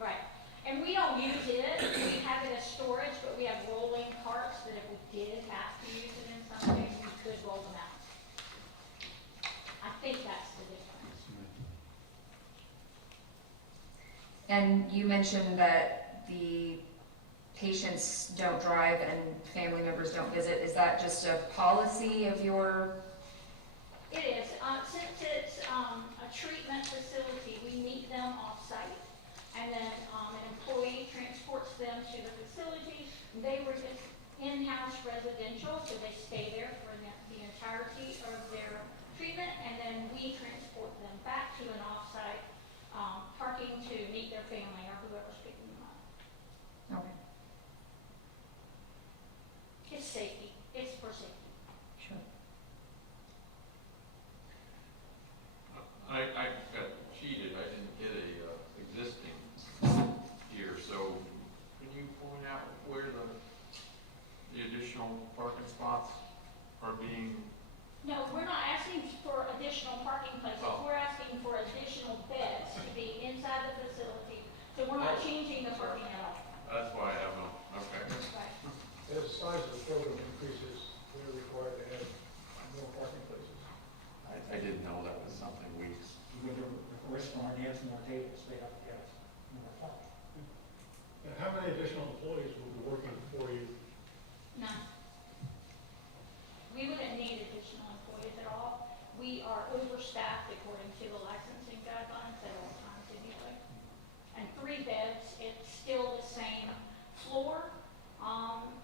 Right. And we don't use it. We have it as storage, but we have rolling carts that if we did have to use it in some case, we could roll them out. I think that's the difference. And you mentioned that the patients don't drive and family members don't visit. Is that just a policy of your? It is. Since it's a treatment facility, we meet them off-site, and then an employee transports them to the facility. They were just in-house residential, so they stay there for the entirety of their treatment, and then we transport them back to an off-site parking to meet their family or whoever's picking them up. Okay. It's safety. It's for safety. Sure. I got cheated, I didn't get a existing here, so can you point out where the additional parking spots are being? No, we're not asking for additional parking places. Oh. We're asking for additional beds to be inside the facility. So we're not changing the parking at all. That's why I haven't, okay. Right. As the size of the program increases, we're required to add more parking places. I didn't know that was something we. With the restaurant has more tables, they have to have more parking. And how many additional employees will be working for you? None. We wouldn't need additional employees at all. We are overstaffed according to the licensing guidelines at all times anyway. And 3 beds, it's still the same floor,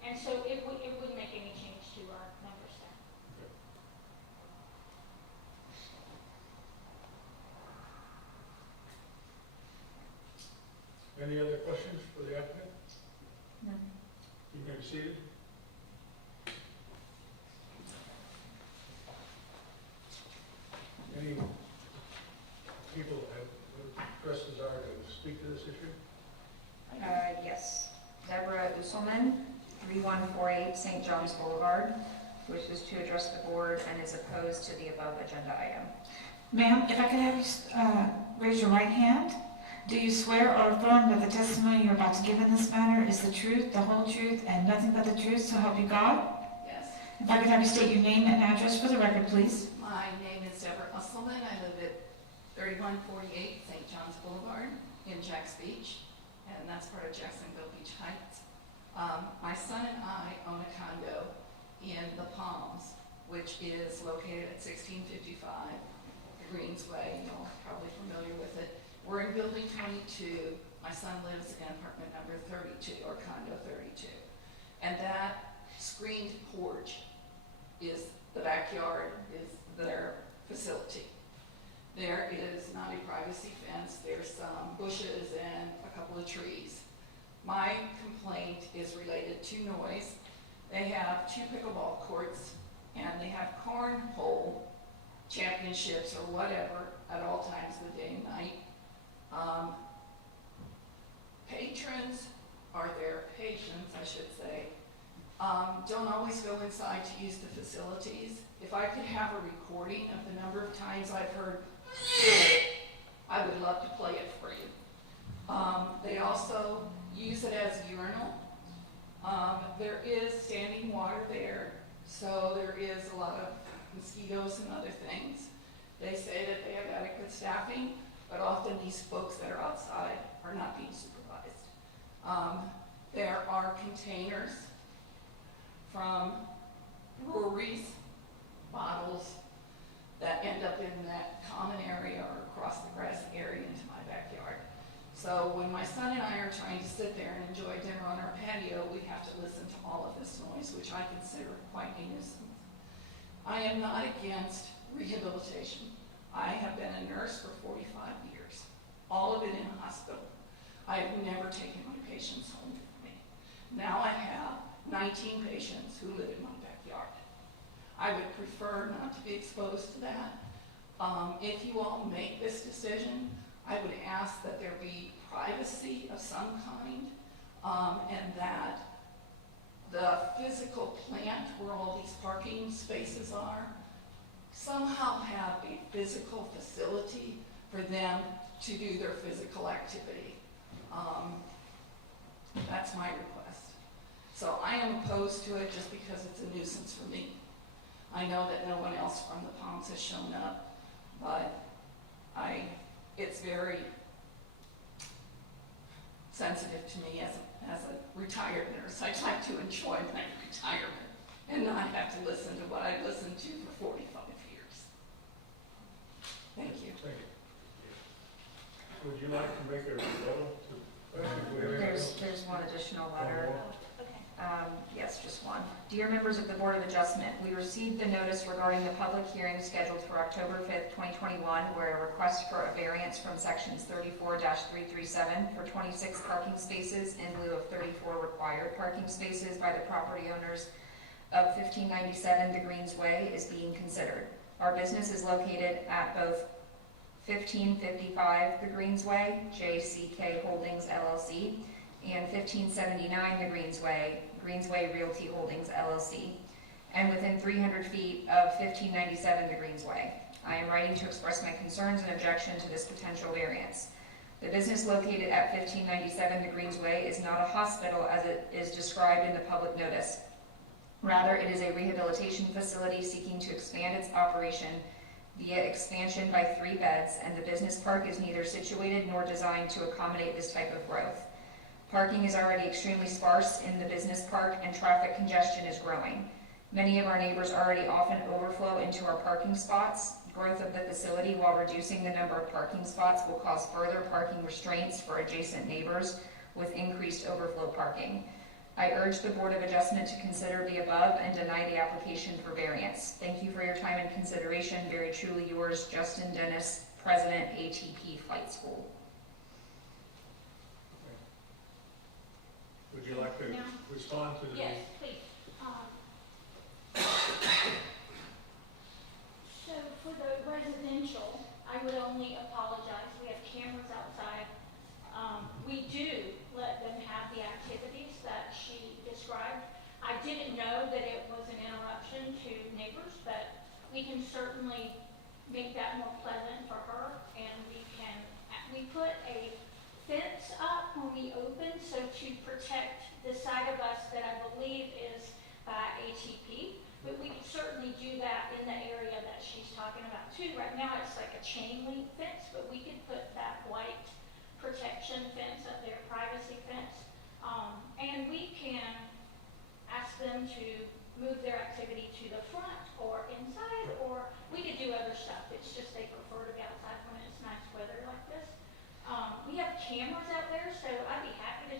and so it wouldn't make any change to our number of staff. Any other questions for the applicant? No. You may be seated. Any people have expressed desire to speak to this issue? Yes. Deborah Usselman, 3148 St. John's Boulevard, wishes to address the board and is opposed to the above agenda item. Ma'am, if I could have you raise your right hand. Do you swear or affirm that the testimony you're about to give in this matter is the truth, the whole truth, and nothing but the truth, so help you God? Yes. If I could have you state your name and address for the record, please. My name is Deborah Usselman. I live at 3148 St. John's Boulevard in Jacks Beach, and that's part of Jacksonville Beach Heights. My son and I own a condo in the Palms, which is located at 1655 Greensway. You're probably familiar with it. We're in building 22. My son lives in apartment number 32, or condo 32. And that screened porch is the backyard, is their facility. There is not a privacy fence, there's some bushes and a couple of trees. My complaint is related to noise. They have 2 pickleball courts and they have cornhole championships or whatever at all times of the day and night. Patrons, or their patients, I should say, don't always go inside to use the facilities. If I could have a recording of the number of times I've heard, I would love to play it for you. They also use it as a urinal. There is standing water there, so there is a lot of mosquitoes and other things. They say that they have adequate staffing, but often these folks that are outside are not being supervised. There are containers from breweries, bottles that end up in that common area or across the grass area into my backyard. So when my son and I are trying to sit there and enjoy dinner on our patio, we have to listen to all of this noise, which I consider quite a nuisance. I am not against rehabilitation. I have been a nurse for 45 years, all of it in a hospital. I have never taken my patients home with me. Now I have 19 patients who live in my backyard. I would prefer not to be exposed to that. If you all make this decision, I would ask that there be privacy of some kind, and that the physical plant where all these parking spaces are somehow have a physical facility for them to do their physical activity. That's my request. So I am opposed to it just because it's a nuisance for me. I know that no one else from the Palms has shown up, but it's very sensitive to me as a retired nurse. I'd like to enjoy my retirement and not have to listen to what I've listened to for 45 years. Thank you. Thank you. Would you like to make a rebuttal to? There's one additional letter. Yes, just one. Dear members of the Board of Adjustment, we received the notice regarding the public hearing scheduled for October 5th, 2021, where a request for a variance from sections 34-337 for 26 parking spaces in lieu of 34 required parking spaces by the property owners of 1597 The Greens Way is being considered. Our business is located at both 1555 The Greens Way, JCK Holdings LLC, and 1579 The Greensway Realty Holdings LLC, and within 300 feet of 1597 The Greensway. I am writing to express my concerns and objection to this potential variance. The business located at 1597 The Greensway is not a hospital as it is described in the public notice. Rather, it is a rehabilitation facility seeking to expand its operation via expansion by 3 beds, and the business park is neither situated nor designed to accommodate this type of growth. Parking is already extremely sparse in the business park and traffic congestion is growing. Many of our neighbors already often overflow into our parking spots. Growth of the facility while reducing the number of parking spots will cause further parking restraints for adjacent neighbors with increased overflow parking. I urge the Board of Adjustment to consider the above and deny the application for variance. Thank you for your time and consideration. Very truly yours, Justin Dennis, President, ATP Flight School. Would you like to respond to the? Yes, please. So for the residential, I would only apologize. We have cameras outside. We do let them have the activities that she described. I didn't know that it was an interruption to neighbors, but we can certainly make that more pleasant for her, and we put a fence up when we open, so to protect the side of us that I believe is by ATP, but we can certainly do that in the area that she's talking about too. Right now it's like a chain link fence, but we could put that white protection fence up there, privacy fence, and we can ask them to move their activity to the front or inside, or we could do other stuff. It's just they prefer to be outside when it's nice weather like this. We have cameras out there,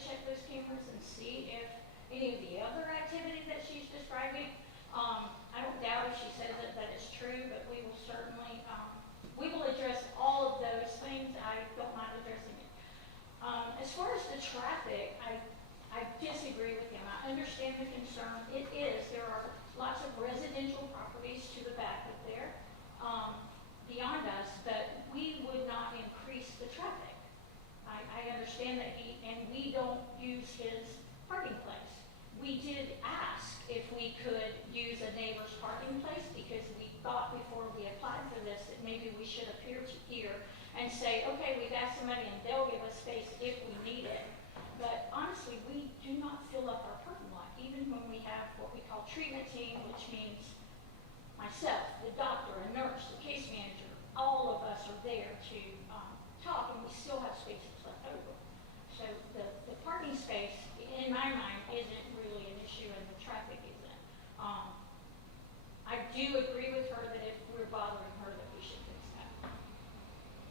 check those cameras and see if any of the other activity that she's describing. I don't doubt if she says it, that it's true, but we will certainly, we will address all of those things. I don't mind addressing it. As far as the traffic, I disagree with him. I understand the concern. It is, there are lots of residential properties to the back of there, beyond us, but we would not increase the traffic. I understand that and we don't use his parking place. We did ask if we could use a neighbor's parking place because we thought before we applied for this that maybe we should appear to here and say, okay, we've asked somebody and they'll give us space if we need it. But honestly, we do not fill up our parking lot, even when we have what we call treatment team, which means myself, the doctor, a nurse, the case manager, all of us are there to talk, and we still have spaces left over. So the parking space, in my mind, isn't really an issue, and the traffic isn't. I do agree with her that if we're bothering her, that we should fix that.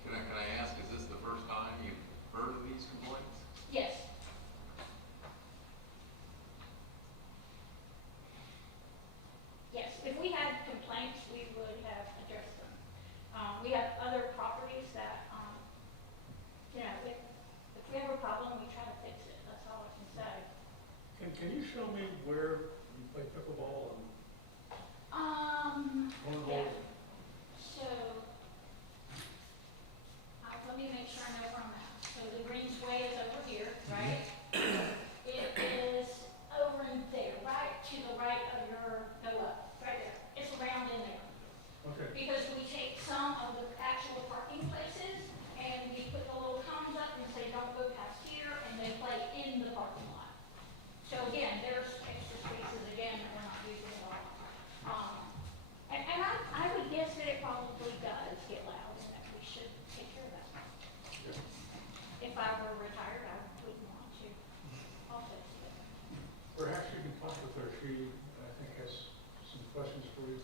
Can I ask, is this the first time you've heard of these complaints? Yes. Yes, if we had complaints, we would have addressed them. We have other properties that, you know, if we have a problem, we try to fix it. That's all I can say. Can you show me where you play pickleball and Yeah. So, let me make sure I know where I'm at. So the Greensway is over here, right? It is over in there, right to the right of your, go up, right there. It's around in there. Okay. Because we take some of the actual parking places and we put the little cones up and say, don't go past here, and they play in the parking lot. So again, there's extra spaces again that we're not using at all. And I would guess that it probably does get loud and that we should take care of that. If I were retired, I wouldn't want to also do it. perhaps you can talk with her? She, I think, has some questions for you.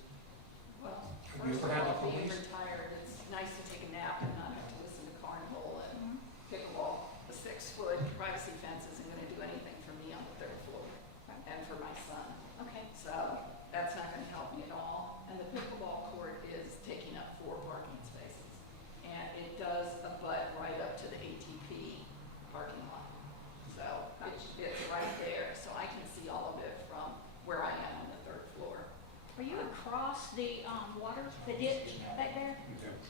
Well, Have you first ever of had all, the being police? retired, it's nice to take a nap and not have to listen to carnival and pickleball. The 6-foot privacy fence isn't gonna do anything for me on the 3rd floor and for my son. Okay. So that's not gonna help me at all. And the pickleball court is taking up 4 parking spaces. And it does abut right up to the ATP parking lot. So it's right there, so I can see all of it from where I am on the 3rd floor. Are you across the water, the ditch back there?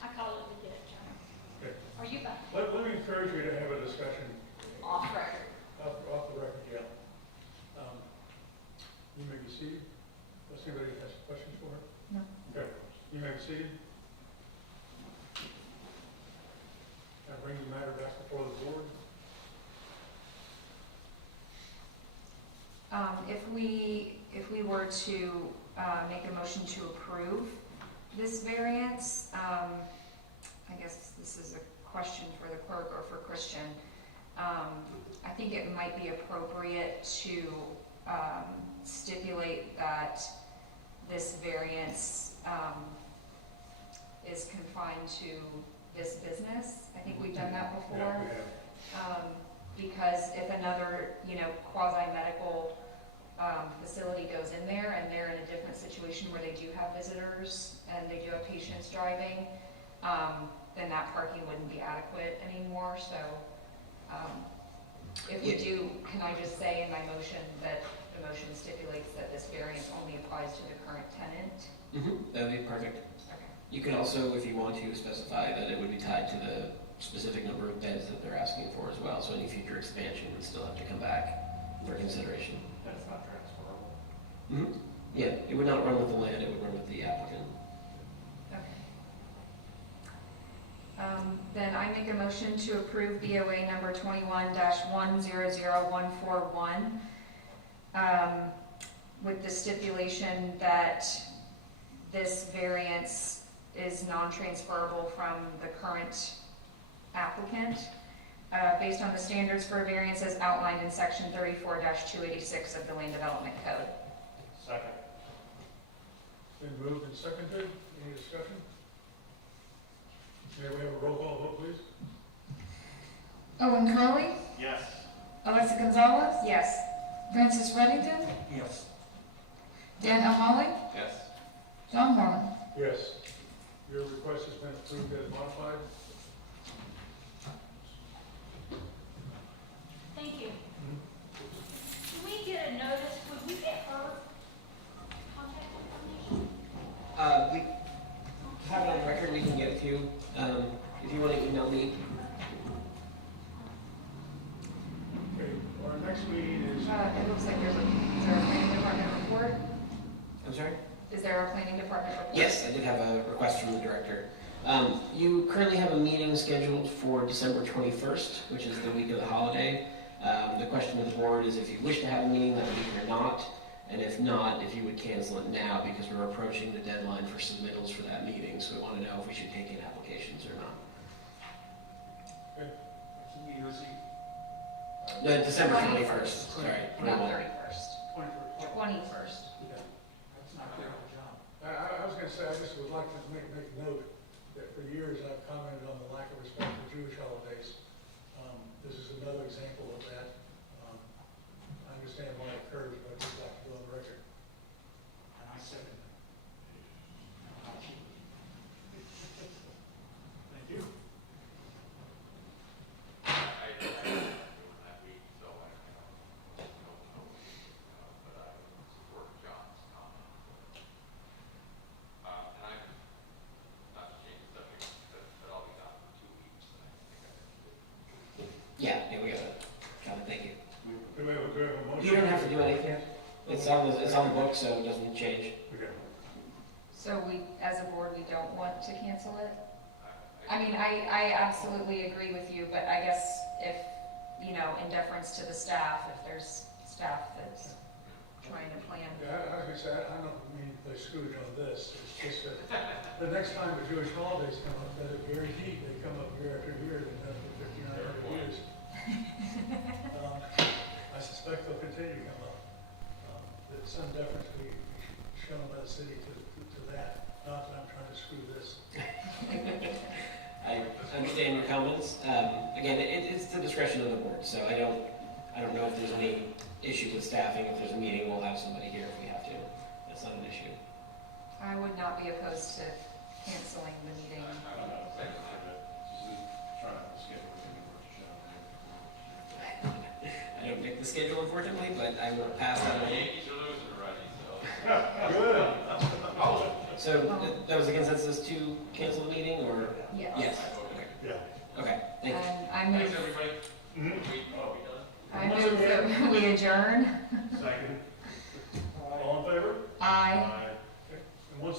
I call it the ditch. Okay. Are you back? Let me encourage you to have a discussion Off record. off the record, yeah. You may be seated. Does anybody has questions for her? No. Okay, you may be seated. I bring the matter back before the board. If we were to make a motion to approve this variance, I guess this is a question for the clerk or for Christian. I think it might be appropriate to stipulate that this variance is confined to this business. I think we've done that before. Yeah, we have. Because if another, quasi-medical facility goes in there and they're in a different situation where they do have visitors and they do have patients driving, then that parking wouldn't be adequate anymore. So if we do, can I just say in my motion that the motion stipulates that this variance only applies to the current tenant? That would be perfect. Okay. You can also, if you want to, specify that it would be tied to the specific number of beds that they're asking for as well. So any future expansion would still have to come back for consideration. That's not transferable. Yeah, it would not run with the land, it would run with the applicant. Okay. Then I make a motion to approve BOA number 21-100141, with the stipulation that this variance is non-transferable from the current applicant, based on the standards for variance as outlined in section 34-286 of the Land Development Code. Second. Been moved and seconded. Any discussion? May we have a roll call vote, please? Owen Curley, Yes. Alexa Gonzalez, Yes. Francis Reddington, Yes. Dan O'Malley, Yes. John Moore. Yes. Your request has been approved as modified. Thank you. Can we get a notice, would we get her contact information? We have it on record, we can get it to you. If you want to email me. Okay, our next meeting is, It looks like is there a planning department report? I'm sorry? Is there a planning department report? Yes, I did have a request from the director. You currently have a meeting scheduled for December 21st, which is the week of the holiday. The question of the board is if you wish to have a meeting that week or not, and if not, if you would cancel it now because we're approaching the deadline for submittals for that meeting, so we want to know if we should take in applications or not. It's New Year's Eve. No, December 21st, sorry. Not 31st. 21st. 21st. That's not fair to John. I was gonna say, I just would like to make note that for years I've commented on the lack of respect for Jewish holidays. This is another example of that. I understand why it occurs, but I'd just like to go on the record. And I second that. Thank you. I that week, so I don't know, but I support John's comment. And I can, not to change the subject, but I'll be gone for 2 weeks, and I think I can do it. Yeah, we got it. Got it, thank you. Do we have a motion? You don't have to do anything. It's on the book, so it doesn't change. Okay. So we, as a board, we don't want to cancel it? I mean, I absolutely agree with you, but I guess if, in deference to the staff, if there's staff that's trying to plan. Yeah, I was gonna say, I don't mean to play Scrooge on this, it's just that the next time the Jewish holidays come up, that very heat, they come up year after year, they've done it for 5,900 years. I suspect they'll continue to come up. That some deference be shown by the city to that, not that I'm trying to screw this. I understand your comments. Again, it's the discretion of the board, so I don't know if there's any issue with staffing. If there's a meeting, we'll have somebody here if we have to. That's not an issue. I would not be opposed to canceling the meeting. I don't pick the schedule, unfortunately, but I will pass that The on. Yankees are losing already, so. Good. So that was a consensus to cancel the meeting, or? Yes. Yes. Yeah. Okay, thank you. And I Thanks, move, everybody. Mhm. I move that we adjourn. Second. All in favor? Aye.